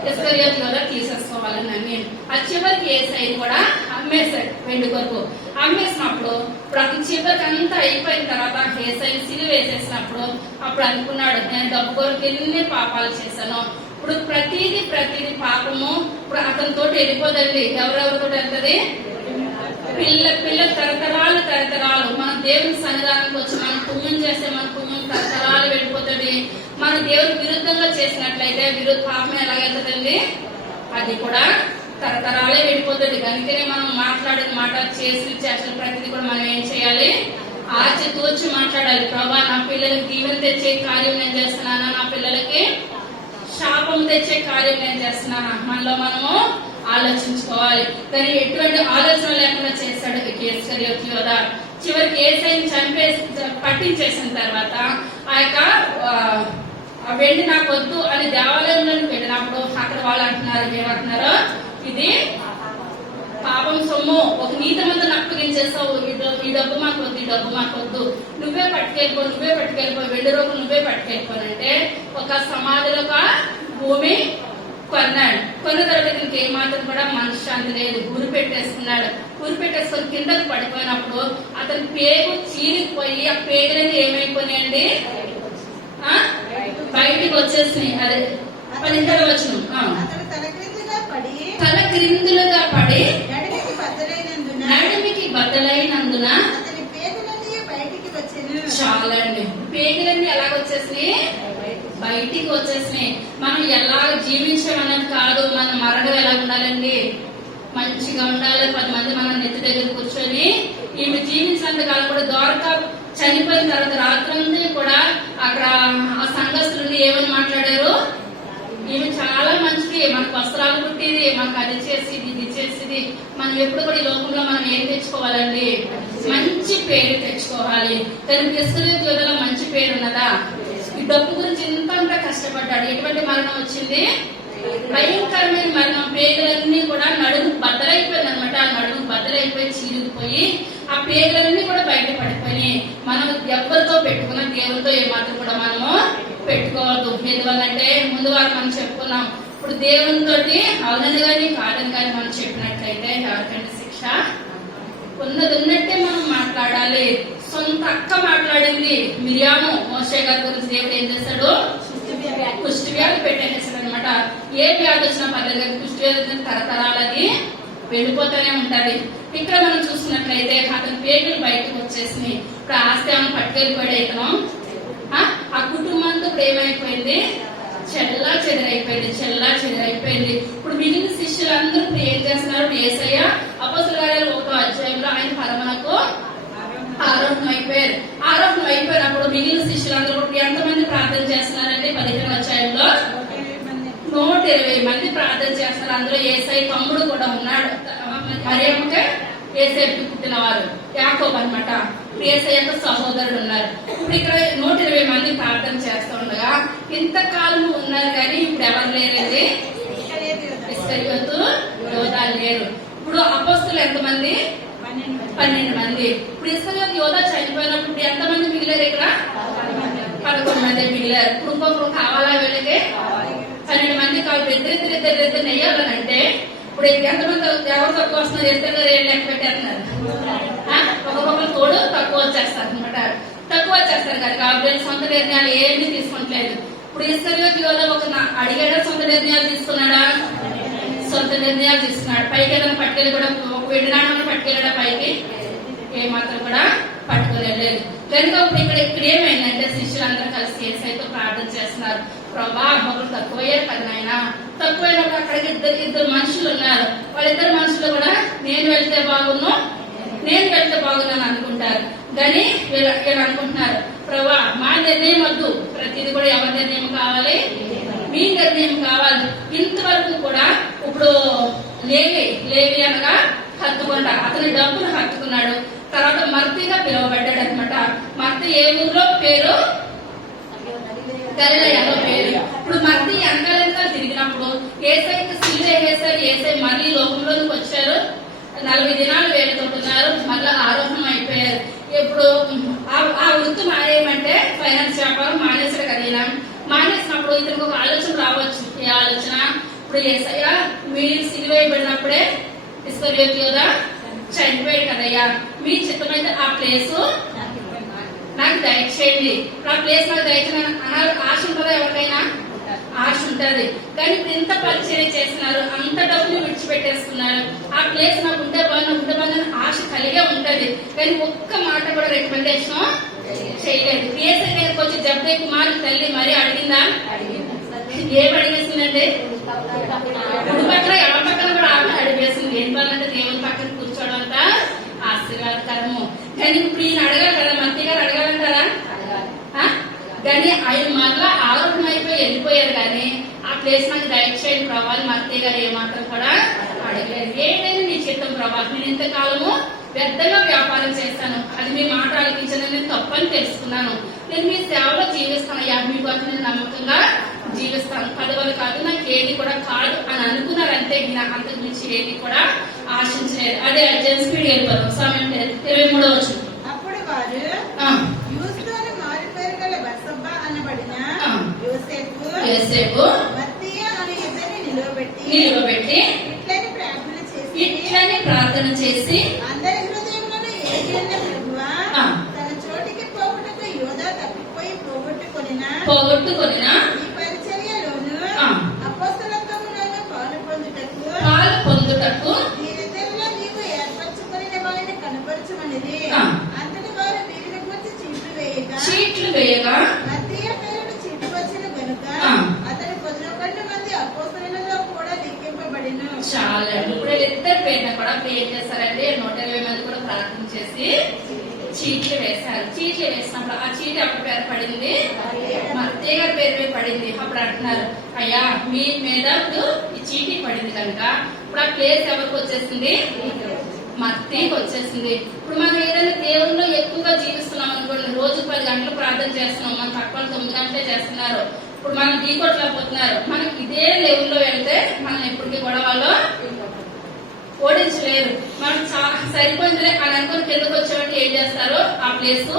ఇస్కరియోతు యోధా తీసేసుకోవాలని నమ్మి ఆ చివరికి యేసయ్యని కూడా అమ్మేశాడు వెండి కొరకు. అమ్మేసినప్పుడు ఇప్పుడు అతను చివరికి అంతా అయిపోయిన తర్వాత యేసయ్యని సిలువ వేసేసినప్పుడు అప్పుడు అనుకున్నాడు, నేను డబ్బు కొరకు ఎన్ని పాపాలు చేశాను, ఇప్పుడు ప్రతిదీ పాపము ఇప్పుడు అతనితో వెళ్ళిపోదండి. ఎవరెవరితో వెళ్తుంది, పిల్లలు తరతరాలు మన దేవుని సన్నిధానానికి వచ్చి మనం పుణ్యం చేస్తే మన పుణ్యం తరతరాలు వెళ్ళిపోతుంది. మన దేవుని విరుద్ధంగా చేసినట్లయితే పాపం ఎలాగెళ్తుందండి, అది కూడా తరతరాలే వెళ్ళిపోతుంది. కనుకనే మనం మాట్లాడిన మాట చేసిన ప్రతిదీ కూడా మనం ఏం చేయాలి, ఆచితూచి మాట్లాడాలి. ప్రభా నా పిల్లలకి దీవెన తెచ్చే కార్యం నేను చేస్తున్నానా, నా పిల్లలకి శాపం తెచ్చే కార్యం నేను చేస్తున్నానా, మనలో మనము ఆలోచించుకోవాలి. కానీ ఎటువంటి ఆలోచన లేకుండా చేశాడు ఇస్కరియోతు యోధా. చివరికి యేసయ్యని పట్టించేసిన తర్వాత ఆ యొక్క వెండి నాకు వద్దు అని దేవాలయంలోకి వెళ్ళినప్పుడు అక్కడ వాళ్ళు అంటున్నారు, ఏమంటున్నారు, ఇది పాపం సొమ్ము, ఒక నీతిమంతుని అప్పగించేస్తావు, ఈ డబ్బు మాకు వద్దు, ఈ డబ్బు మాకు వద్దు, నువ్వే పట్టుకెళ్ళిపో వెండి రూపం నువ్వే పట్టుకెళ్ళిపోనంటే ఒక సమాధిలో ఒక భూమి కొన్నాడు. కొన్న తర్వాత ఇంకేమాత్రం కూడా మనశ్శాంతి లేదు, గురి పెట్టేసుకున్నాడు. గురి పెట్టేసుకొని కిందకు పడిపోయినప్పుడు అతని పేగు చీలిపోయి ఆ పేగులన్నీ ఏమైపోయినాయండి, బయటికి వచ్చేసినాయి. అదే 10 వచ్చిన తల క్రిందులుగా పడి నడిమికి బద్దలైనందున చాలా అండి, పేగులన్నీ ఎలాగొచ్చేసినాయి, బయటికి వచ్చేసినాయి. మనం ఎలా జీవించామన్నది కాదు, మన మరణం ఎలా ఉండాలండి, మంచిగా ఉండాలి. 10 మంది మనం నెత్తి దగ్గర కూర్చొని ఈమె జీవించినంత కాలం కూడా ద్వారక చనిపోయిన తర్వాత రాత్రి కూడా అక్కడ ఆ సంఘస్థులు ఏమని మాట్లాడారు, ఈమె చాలా మంచిది, మనకు వస్త్రాలు కుట్టింది, మనకు అది చేసేది ఇది చేసేది. మనం ఎప్పుడు కూడా ఈ లోకంలో మనం ఏం తెచ్చుకోవాలండి, మంచి పేరు తెచ్చుకోవాలి. కానీ ఇస్కరియోతు యోధాలో మంచి పేరు ఉన్నదా, ఈ డబ్బు గురించి ఇంతంతా కష్టపడ్డాడు. ఎటువంటి మరణం వచ్చింది, భయంకరమైన మరణం. పేగులన్నీ కూడా నడుము బద్దలైపోయింది అనమాట, నడుము బద్దలైపోయి చీలిపోయి ఆ పేగులన్నీ కూడా బయట పడిపోయి మనం ఎవరితో పెట్టుకున్న దేవుడితో ఏమాత్రం కూడా మనము పెట్టుకోవద్దు. ఎందువల్లంటే ముందు వారు మనం చెప్పుకున్నాం, ఇప్పుడు దేవునితో అవునని కానీ కాదని కానీ మనం చెప్పినట్లయితే ఎవరికంటే శిక్ష ఉన్నట్టే మనం మాట్లాడాలి. సొంత అక్క మాట్లాడింది, మిరియాము మోషే గారి గురించి దేవుడు ఏం చేశాడు, కుష్టి వ్యాధి పెట్టేసాడు అనమాట. ఏ వ్యాధి వచ్చినా పర్లేదు, కుష్టి వ్యాధి తరతరాలది వెళ్ళిపోతూనే ఉంటది. ఇక్కడ మనం చూసినట్లయితే అతని పేగులు బయటకు వచ్చేసినాయి. ఇప్పుడు ఆస్తి ఏమైనా పట్టుకెళ్ళిపోయాడు ఇతను, ఆ కుటుంబంతో ఇప్పుడు ఏమైపోయింది, చెల్లా చెదరైపోయింది. ఇప్పుడు మిగిలిన శిష్యులందరూ ఇప్పుడు ఏం చేస్తున్నారు, యేసయ్య అపోస్తలుల కార్యాలు 1వ అధ్యాయంలో ఆయన పరమనకు ఆరోహణం అయిపోయినప్పుడు మిగిలిన శిష్యులందరూ ఎంతమంది ప్రార్థన చేస్తున్నారంటే 15వ అధ్యాయంలో 120 మంది ప్రార్థన చేస్తారు. అందులో యేసయ్య తమ్ముడు కూడా ఉన్నాడు, మరియమ్మకే యేసయ్యకి పుట్టిన వారు యాకోబు అన్నమాట, యేసయ్య యొక్క సహోదరుడు ఉన్నారు. ఇప్పుడు ఇక్కడ 120 మంది ప్రార్థన చేస్తూ ఉండగా ఇంతకాలం ఉన్నారు కానీ ఇప్పుడు ఎవరు లేరండి, ఇస్కరియోతు యోధా లేరు. ఇప్పుడు అపోస్తలులు ఎంతమంది, 12 మంది. ఇప్పుడు ఇస్కరియోతు యోధా చనిపోయినప్పుడు ఎంతమంది మిగిలారు, ఇక్కడ 11 మంది మిగిలారు. ఇప్పుడు ఇంకొకరు కావాలా, వీళ్ళకి 12 మంది కావాలి. ఇద్దరు నెయ్యాలనంటే ఇప్పుడు ఎంతమంది ఎవరు తక్కువ వస్తున్నారు, ఇద్దరు లెక్క పెట్టేస్తున్నారు, ఒక్కొక్కరు తోడు తక్కువ వచ్చేస్తారు అనమాట. తక్కువ వచ్చేస్తారు కనుక వీళ్ళు సొంత నిర్ణయాలు ఏమీ తీసుకుంటలేదు. ఇప్పుడు ఇస్కరియోతు యోధా ఒక అడిగాడా, సొంత నిర్ణయాలు తీసుకున్నాడా, సొంత నిర్ణయాలు తీసుకున్నాడు. పైకి ఏదైనా పట్టుకెళ్ళి కూడా ఒక వెండినాణం పట్టుకెళ్ళడా, పైకి ఏమాత్రం కూడా పట్టుకోలేదు. కనుక ఇప్పుడు ఇక్కడ ఏమైందంటే శిష్యులందరూ కలిసి యేసయ్యతో ప్రార్థన చేస్తున్నారు, ప్రభా ఒకరు తక్కువయ్యారు కదా నాయన, తక్కువైనప్పుడు అక్కడికి ఇద్దరు మనుషులు ఉన్నారు, వాళ్ళిద్దరు మనుషులు కూడా నేను వెళ్తే బాగున్నాను అనుకుంటారు. కానీ వీళ్ళు అనుకుంటున్నారు, ప్రభా మా నిర్ణయం వద్దు, ప్రతిది కూడా ఎవరి నిర్ణయం కావాలి, మీ నిర్ణయం కావాలి. ఇంతవరకు కూడా ఇప్పుడు లేవి అనగా హత్తుకొండ, అతని డబ్బును హత్తుకున్నాడు. తర్వాత మర్తిగా పిలువబడ్డాడు అనమాట. మర్తి ఏ ఊర్లో పేరు? గలిలయలో పేరు. ఇప్పుడు మర్తి ఎంతగా తిరిగినప్పుడు ఏసైకి సిలువ వేసారు. ఏసై మళ్ళీ లోకంలోకి వచ్చారు. 40 దినాలు వేడుకుంటున్నారు. మళ్ళీ ఆరోహణం అయిపోయారు. ఇప్పుడు ఆ వృత్తి మానేయమంటే ఫైనాన్స్ వ్యాపారం మానేసాడు కదా. మానేసినప్పుడు ఇతనికి ఒక ఆలోచన రావచ్చు. ఏ ఆలోచన? ఇప్పుడు ఏసయ్య మీరు సిలువ వేయబడినప్పుడే ఇస్కరియోతు యోధ చనిపోయాడు కదయ్యా, మీ చిత్తమైతే ఆ ప్లేస్ నాకు దయచేయండి. ఆ ప్లేస్ నాకు దయచేయండి అనాలి. ఆశ ఉంటుందా? ఎవరికైనా ఆశ ఉంటది. కానీ ఇప్పుడు ఇంత పరిచయం చేస్తున్నారు, అంత డబ్బులు విడిచిపెట్టేస్తున్నారు. ఆ ప్లేస్ నాకు ఉంటే బాగుంది ఆశ కలిగే ఉంటది. కానీ ఒక్క మాట కూడా రికమెండేషన్ చేయలేదు. ఏసై దగ్గరికి వచ్చి జబ్దే కుమార్ తల్లి మరీ అడిగిందా? ఏం అడిగేసిందంటే కుడి పక్కన ఎడ పక్కన కూడా ఆమె అడిగేసింది. ఏం బాలంటే దేవుని పక్కన కూర్చోవడం అంతా ఆశీర్వాదకరము. కానీ ఇప్పుడు ఈయన అడగాలి కదా, మంత్రి గారు అడగాలంటారా? కానీ ఆయన మళ్ళా ఆరోగ్యం అయిపోయి వెళ్ళిపోయారు. కానీ ఆ ప్లేస్ నాకు దయచేయండి ప్రభావం మంత్రి గారు ఏమాత్రం కూడా అడగలేదు. ఏదైనా నీ చిత్తం ప్రభావం, నేను ఇంతకాలము పెద్దగా వ్యాపారం చేస్తాను, అది మీ మాట ఆలకించని నేను తప్పని తెలుసుకున్నాను. నేను మీ సేవలో జీవిస్తాను. మీకు నేను నమ్మకంగా జీవిస్తాను. పదవులు కాదు, నాకు ఏది కూడా కాదు అని అనుకున్నారంటే అంతకు మించి ఏది కూడా ఆశించలేదు. అదే అర్జెంట్ స్పీడ్ వెళ్ళిపోతాం. సమయం 23వ వచనం. అప్పుడు వారు యూసులోని మారుపేరు గల బర్సబ్బా అనబడిన యోసేపు మత్తీయ అనే ఇద్దరిని నిలువబెట్టి ఇట్లని ప్రార్థన చేసి అందరి హృదయంలో ఏది అన్న ప్రభువా, తన చోటికి పోగొట్టుకు యోధా తప్పిపోయి పోగొట్టుకొనిన ఈ పరిచర్యలోను అపోస్తలత్వములోను పాలు పొందుటకు వీరిద్దరిలో నీవు ఏర్పరచుకొనిన వారిని కనపరచమనిది. అంతటి వారు వీరిని గురించి చీట్లు వేయగా మత్తీయ పేరును చీటు వచ్చిన గనుక అతడు 11 మంది అపోస్తలులలో కూడా లెక్కింపబడిను. చాలా ఇప్పుడు ఇద్దరు పేరున కూడా ఏం చేస్తారండి, 120 మంది కూడా ప్రార్థన చేసి చీట్లు వేశారు. చీట్లు వేసినప్పుడు ఆ చీటి అప్పుడు పేరు పడింది, మత్తయ్య గారి పేరు మీద పడింది. అప్పుడు అంటున్నారు, అయ్యా మీ మీద ఈ చీటి పడింది కనుక ఇప్పుడు ఆ ప్లేస్ ఎవరికి వచ్చేసింది? మత్తయ్యకి వచ్చేసింది. ఇప్పుడు మనం ఏదైనా దేవుల్లో ఎక్కువగా జీవిస్తున్నాం అనుకోండి, రోజు 10 గంటలు ప్రార్థన చేస్తున్నాం, మన తక్కువ 9 గంటలే చేస్తున్నారు. ఇప్పుడు మనం ఢీకొట్టలేకపోతున్నారు. మనం ఇదే లెవెల్లో వెళ్తే మనం ఎప్పటికీ గొడవలో ఓడించలేరు. మనం సరిపోయిందిలే అని అనుకుని కిందకు వచ్చేవాటి ఏం చేస్తారు, ఆ ప్లేస్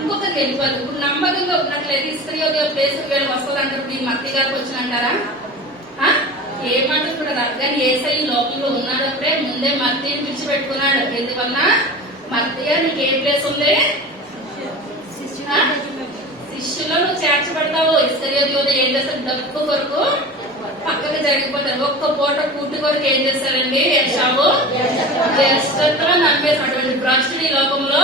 ఇంకొకరికి వెళ్ళిపోదు. ఇప్పుడు నమ్మకంగా ఉన్నట్లయితే ఇస్కరియోతు ప్లేస్ వీళ్ళు వస్తుందంటారు. ఇప్పుడు ఈ మత్తి గారికి వచ్చినంటారా? ఏమాట కూడా రాదు. కానీ ఏసై లోకంలో ఉన్నప్పుడే ముందే మత్తిని విడిచిపెట్టుకున్నాడు. ఎందువల్ల మత్తిగా నీకు ఏ ప్లేస్ ఉంది? శిష్యులో నువ్వు చేర్చబడతావు. ఇస్కరియోతు ఏం చేస్తారు? డబ్బు కొరకు పక్కకి జరిగిపోతారు. ఒక్క పూట కూటి కొరకు ఏం చేస్తారండి? యెషావు జ్యేష్ఠత్వం నమ్మేసినటువంటి భ్రష్టుడు ఈ లోకంలో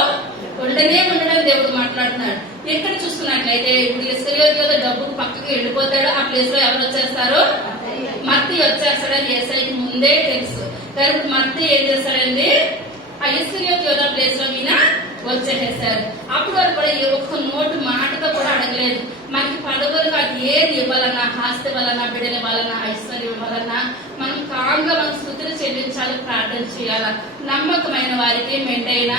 ఉండడం దేవుడు మాట్లాడుతున్నాడు. ఎక్కడ చూస్తున్నట్లయితే ఇప్పుడు ఇస్కరియోతు డబ్బుకు పక్కకి వెళ్ళిపోతాడు. ఆ ప్లేస్ లో ఎవరు వచ్చేస్తారు? మత్తి వచ్చేస్తాడని యేసయ్యకి ముందే తెలుసు. కానీ మత్తి ఏం చేస్తాడండి? ఆ ఇస్కరియోతు ప్లేస్ లో ఈయన వచ్చేసేసారు. అప్పుడు వరకు కూడా ఏ ఒక్క నోటు మాటతో కూడా అడగలేదు. మనకి పదవులకు అది ఏది ఇవ్వాలన్నా, ఆస్తి వలన, బిడ్డల వలన, ఐశ్వర్యం వలన మనం కాంగా మనం స్తుతులు చెల్లించాలి, ప్రార్థన చేయాలా. నమ్మకమైన వారికి మెండైన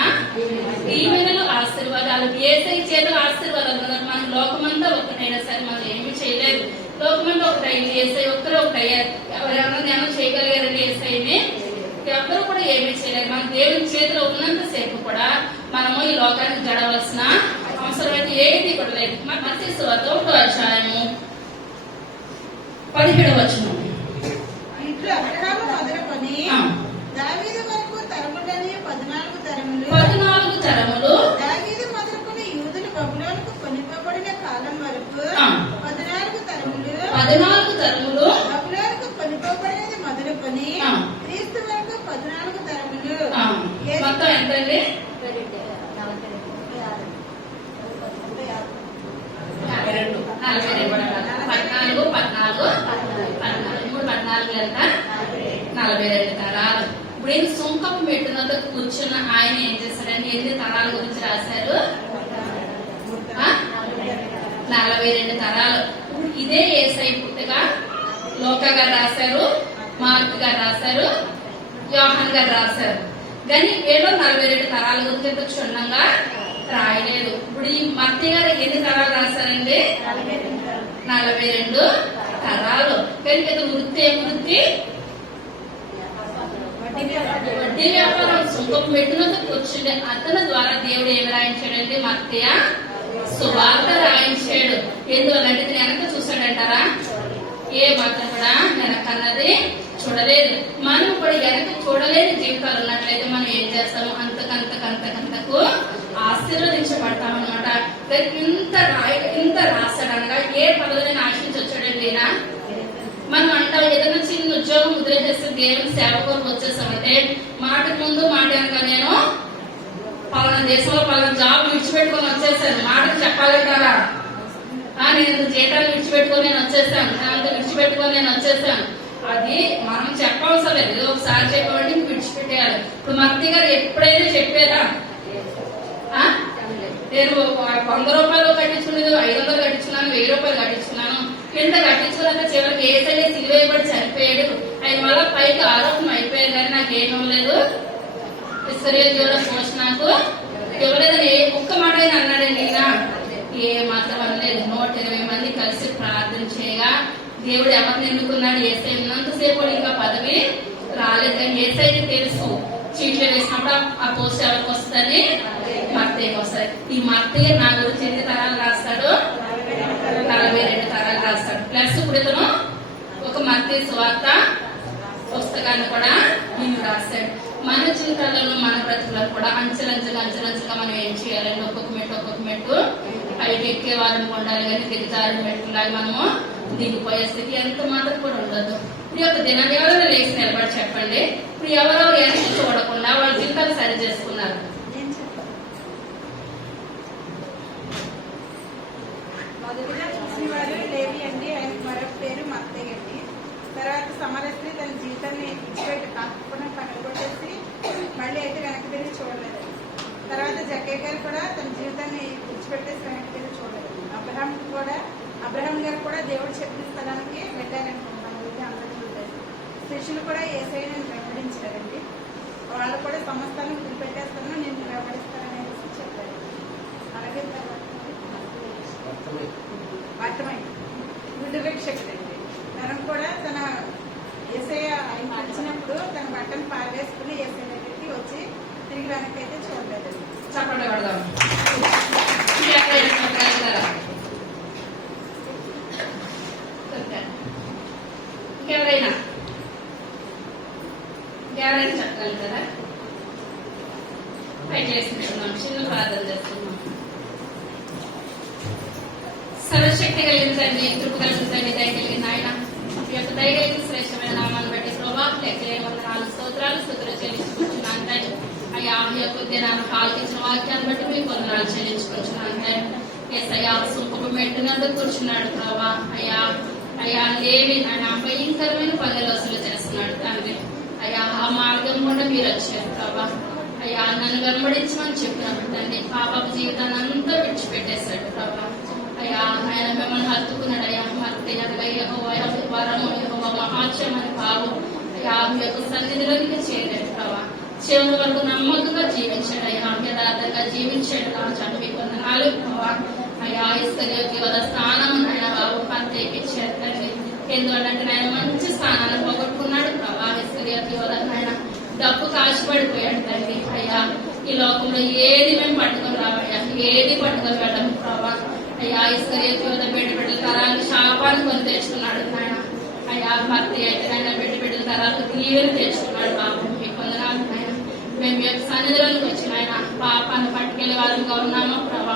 దీవెనలు, ఆశీర్వాదాలు, ఏసై చేతులు ఆశీర్వాదాలు ఉన్నారు. మన లోకమంతా ఒకటైనా సరే మనం ఏమీ చేయలేదు. లోకమంతా ఒకటైంది, ఏసై ఒక్కరు ఒకటయ్యారు. ఎవరైనా జ్ఞానం చేయగలిగారండి ఏసైని? ఎవరు కూడా ఏమీ చేయలేదు. మన దేవుని చేతిలో ఉన్నంత సేపు కూడా మనము ఈ లోకానికి జడవలసిన అవసరం అయితే ఏది కూడా లేదు. మత్తయి సువార్త 1వ అధ్యాయము 17వ వచనం. ఇట్లు అబ్రహాము మొదలుకొని దావీదు వరకు తరములని 14 తరములు దావీదు మొదలుకొని యూదులు బబులోనుకు కొనిపోబడిన కాలం వరకు 14 తరములు బబులోనుకు కొనిపోబడినది మొదలుకొని క్రీస్తు వరకు 14 తరములు. మొత్తం ఎంతండి? 42 తరాలు. ఇప్పుడు ఏం సుంకం పెట్టినంత కూర్చున్న ఆయన ఏం చేస్తాడండి? ఎన్ని తరాల గురించి రాశారు? 42 తరాలు. ఇప్పుడు ఇదే యేసయ్య పుట్టుక లోకా గారు రాశారు, మార్క్ గారు రాశారు, యోహాన్ గారు రాశారు. కానీ ఏదో 42 తరాల గురించి క్షుణ్ణంగా రాయలేదు. ఇప్పుడు ఈ మత్తయి గారు ఎన్ని తరాలు రాశారండి? 42 తరాలు. కానీ ఇది వృత్తి వడ్డీ వ్యాపారం సుంకం పెట్టినందుకు వచ్చింది. అతని ద్వారా దేవుడు ఏమి రాయించాడండి? మత్తయి సువార్త రాయించాడు. ఎందువల్లంటే ఇది వెనక చూసాడంటారా? ఏ మాత్రం కూడా వెనకన్నది చూడలేదు. మనం కూడా వెనక చూడలేని జీవితాలు ఉన్నట్లయితే మనం ఏం చేస్తాము? అంతకంతకు ఆశీర్వదించబడతాం అనమాట. ఇంత రాశాడనగా ఏ పదవిని ఆశించి వచ్చాడండి ఈయన? మనం అంటాం ఏదైనా చిన్న ఉద్యోగం వదిలేసేస్తే దేవుని సేవ కొరకు వచ్చేసామంటే మాటకు ముందు మాట కనుక నేను పలానా దేశంలో పలానా జాబ్ విడిచిపెట్టుకొని వచ్చేసాను మాటకు చెప్పాలంటారా? నేను జీతాలు విడిచిపెట్టుకొని నేను వచ్చేసాను, అంత విడిచిపెట్టుకొని నేను వచ్చేసాను. అది మనం చెప్పవలసిన లేదు. ఒకసారి చెప్పండి విడిచిపెట్టేయాలి. ఇప్పుడు మత్తయి గారు ఎప్పుడైనా చెప్పారా? నేను 100 రూపాయలు కట్టించుకునేది 500 కట్టించుకున్నాను, 1000 రూపాయలు కట్టించుకున్నాను. కింద కట్టించుకున్నాక చివరికి ఏసయ్య సిలువేయబడి చనిపోయాడు. ఆయన వల్ల పైకి ఆరోపణ అయిపోయారు. కానీ నాకు ఏం ఇవ్వలేదు, ఇస్కరియోతు పోస్ట్ నాకు ఇవ్వలేదని ఒక్క మాట అయినా అన్నాడండి ఈయన? ఏ మాత్రం అనలేదు. 120 మంది కలిసి ప్రార్థన చేయగా దేవుడు ఎవరిని ఎన్నుకున్నాడు? యేసయ్య ఉన్నంతసేపు ఇంకా పదవి రాలేదు. కానీ యేసయ్యకి తెలుసు చీట్లు వేసినప్పుడు ఆ పోస్ట్ ఎవరికి వస్తుందని? మత్తయికి వస్తుంది. ఈ మత్తయి నా గురించి ఎన్ని తరాలు రాస్తాడు? 42 తరాలు రాస్తాడు. ప్లస్ ఇప్పుడు ఇతను ఒక మత్తయి సువార్త పుస్తకాన్ని కూడా ఈయన రాస్తాడు. మన జీవితాలను మన బ్రతుకులను కూడా అంచెలంచెలుగా మనం ఏం చేయాలంటే ఒక్కొక్క మెట్టు పైకి ఎక్కే వాళ్ళని ఉండాలి. కానీ దిగజారిన మెట్టులాగా మనము దిగిపోయే స్థితి ఎంత మాత్రం కూడా ఉండదు. ఈ యొక్క దినాన్ని ఎవరైనా లేచి నిలబడి చెప్పండి. ఇప్పుడు ఎవరెవరు ఎంత చూడకుండా వాళ్ళ జీవితాలు సరి చేసుకున్నారు. మొదటిగా చూసిన వారు లేవి అండి. ఆయన మరొక పేరు మత్తయి అండి. తర్వాత సమరస్త్రీ తన జీవితాన్ని విడిచిపెట్టి కాకుండా పగలగొట్టేసి మళ్ళీ అయితే వెనక్కి తిరిగి చూడలేదు. తర్వాత జక్కయ్య గారు కూడా తన జీవితాన్ని విడిచిపెట్టేసి వెనక్కి తిరిగి చూడలేదు. అబ్రహాం గారు కూడా దేవుడు చెప్పిన స్థలానికి వెళ్ళారనుకుంటున్నాను. అందరూ చూడలేదు. శిష్యులు కూడా యేసయ్యను వెంబడించారండి. వాళ్ళు కూడా సమస్తాన్ని వదిలిపెట్టేస్తాను, నేను వెంబడిస్తాననేసి చెప్పారు. అలాగే తర్వాత అర్థమైంది గుడ్డు భిక్షకుడండి. తను కూడా తన యేసయ్య ఆయన పిలిచినప్పుడు తన బట్టను పారవేసుకుని యేసయ్య దగ్గరికి వచ్చి తిరిగి వెనక్కి అయితే చూడలేదండి. చెప్పండి పడదాం. ఇంకెవరైనా చెప్పగలుగుతారా? ట్రై చేసుకుంటున్నాం. చిన్న ప్రార్థన చేస్తున్నాం. సర్వశక్తి కలిగిన తండ్రి, కృప కలిగిన తండ్రి, దయ కలిగిన ఆయన, ఈ యొక్క దయ కలిగిన శ్రేష్టమైన నామాన్ని బట్టి ప్రభావ లెక్కలేని 4 స్తోత్రాలు స్తుతులు చెల్లించుకుంటున్నాను తండ్రి. అయ్యా మీ యొక్క దినాన్ని పాల్గించిన వాక్యాన్ని బట్టి మీకు వందనాలు చెల్లించుకుంటున్నాను తండ్రి. యేసయ్యా సుంకపు మెట్టునందు కూర్చున్నాడు ప్రభా. అయ్యా లేవి ఆయన భయంకరమైన పనులు వసూలు చేస్తున్నాడు తండ్రి. అయ్యా ఆ మార్గం కూడా మీరు వచ్చారు ప్రభా. అయ్యా నన్ను వెంబడించమని చెప్పినప్పుడు తండ్రి పాప జీవితాన్ని అంతా విడిచిపెట్టేశాడు ప్రభా. అయ్యా ఆయన మిమ్మల్ని హత్తుకున్నాడు. అయ్యా మహాత్యమని పాపం అయ్యా మీ యొక్క సన్నిధిలోకి చేరాడు ప్రభా. చివరి వరకు నమ్మకంగా జీవించాడు. అయ్యా యథార్థంగా జీవించాడు. చంపి కొందనాలు ప్రభా. అయ్యా ఇస్కరియోతు వద స్థానం ఆయన బాబు పంతేపించారు తండ్రి. ఎందుకంటే ఆయన మంచి స్థానాన్ని పోగొట్టుకున్నాడు ప్రభా. ఇస్కరియోతు వద ఆయన డబ్బు కాచిపడిపోయాడు తండ్రి. అయ్యా ఈ లోకంలో ఏది మేము పట్టుకొని రావయ్యా, ఏది పట్టుకొని వెళ్ళము ప్రభా. అయ్యా ఇస్కరియోతు వద బిడ్డల తరాలు శాపాన్ని కొని తెచ్చుకున్నాడు నాయన. అయ్యా భక్తి అయితే ఆయన బిడ్డల తరాలు దీవెని తెచ్చుకున్నాడు బాబు. మీ కొందనాలు నాయన. మేము యొక్క సన్నిధిలోకి వచ్చిన ఆయన పాపాన్ని పట్టుకెళ్లే వారిగా ఉన్నామా ప్రభా.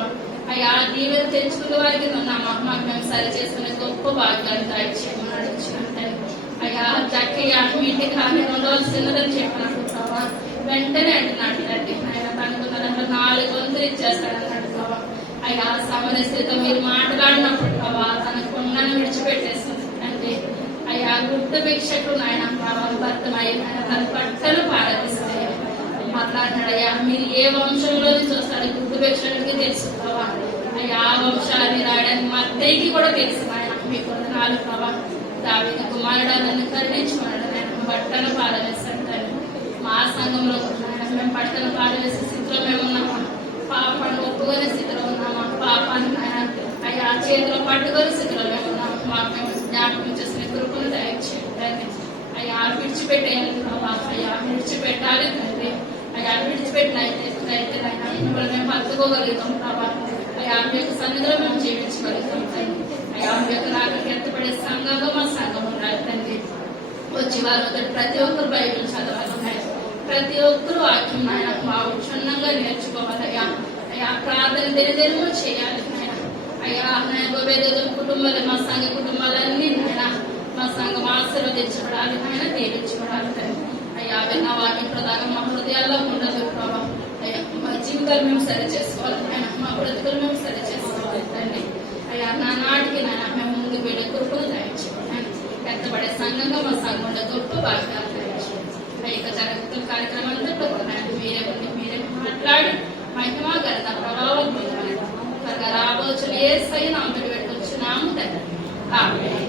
అయ్యా దీవెన తెచ్చుకునే వారికి ఉన్నామా, మాకు మేము సరి చేసుకునే గొప్ప భాగ్యాన్ని దయచేయమని అడుగుతున్నాను తండ్రి. అయ్యా జక్కయ్య మీ ఇంటికి కానీ ఉండవలసినదని చెప్పినప్పుడు ప్రభా వెంటనే అంటున్నాడు తండ్రి. ఆయన తనకు 4 వంతులు ఇచ్చేస్తాడు అన్నాడు ప్రభా. అయ్యా సమరస్త్రీతో మీరు మాట్లాడినప్పుడు ప్రభా తన కొండను విడిచిపెట్టేస్తుంది తండ్రి. అయ్యా గుడ్డు భిక్షకుడు ఆయన భర్తమై తన బట్టలు పారదిస్తాయి మాట్లాడినాడు. అయ్యా మీరు ఏ వంశంలో చూస్తాడు గుడ్డు భిక్షకుడికి తెలుసు ప్రభా. అయ్యా ఆ వంశాన్ని రాయడానికి మత్తయికి కూడా తెలుసు ఆయన మీ కొందనాలు ప్రభా దావీదు కుమారుడా నన్ను కరుణించుకున్నాడు నాయన పట్టణ పారవేశాను తండ్రి మా సంఘంలో నాయన మేము పట్టణ పారవేసే స్థితిలో మేము ఉన్నామా పాపాన్ని ఒప్పుకునే స్థితిలో ఉన్నామా పాపాన్ని నాయన అయ్యా చేతిలో పట్టుకొని స్థితిలో మేము ఉన్నామా మాకు మేము జ్ఞాపకం చేసిన కృపను దయచేయండి అయ్యా విడిచిపెట్టేయండి ప్రభా అయ్యా విడిచిపెట్టాలి తండ్రి అయ్యా విడిచిపెట్టినైతే నాయన మిమ్మల్ని మేము పట్టుకోగలుగుతాం ప్రభా అయ్యా మీ యొక్క సన్నిధిలో మేము జీవించగలుగుతాం తండ్రి అయ్యా మీ యొక్క రాకకి ఎత్తపడే సంఘంగా మా సంఘం ఉండాలి తండ్రి వచ్చి వారు ప్రతి ఒక్కరు బైబిల్ చదవాలి ప్రతి ఒక్కరు వాక్యం నాయన బాగు క్షుణ్ణంగా నేర్చుకోవాలి అయ్యా అయ్యా ప్రార్థన దినదినము చేయాలి నాయన అయ్యా నాయన కుటుంబాలు మా సంఘ కుటుంబాలన్నీ నాయన మా సంఘం ఆశీర్వదించబడాలి నాయన దీవించబడాలి తండ్రి అయ్యా విన్న వాక్యం ప్రధానం మా హృదయాల్లో ఉండదు ప్రభావ అయ్యా మా జీవితాలు మేము సరి చేసుకోవాలి నాయన మా బ్రతుకులు మేము సరి చేసుకోవాలి తండ్రి అయ్యా నాటికి నాయన మేము ముందుకు వెళ్ళే కృపను దయచేయండి ఎత్తబడే సంఘంగా మా సంఘంలో గొప్ప భాగ్యాలు దయచేయండి ఇక జరుగుతున్న కార్యక్రమం అంతా మీరే మాట్లాడి మహిమా ఘనత ప్రభావం పొందాలి త్వరగా రాబోచున్న యేసయ్య నామమున పెట్టుకొచ్చున్నాము తండ్రి ఆమేన్.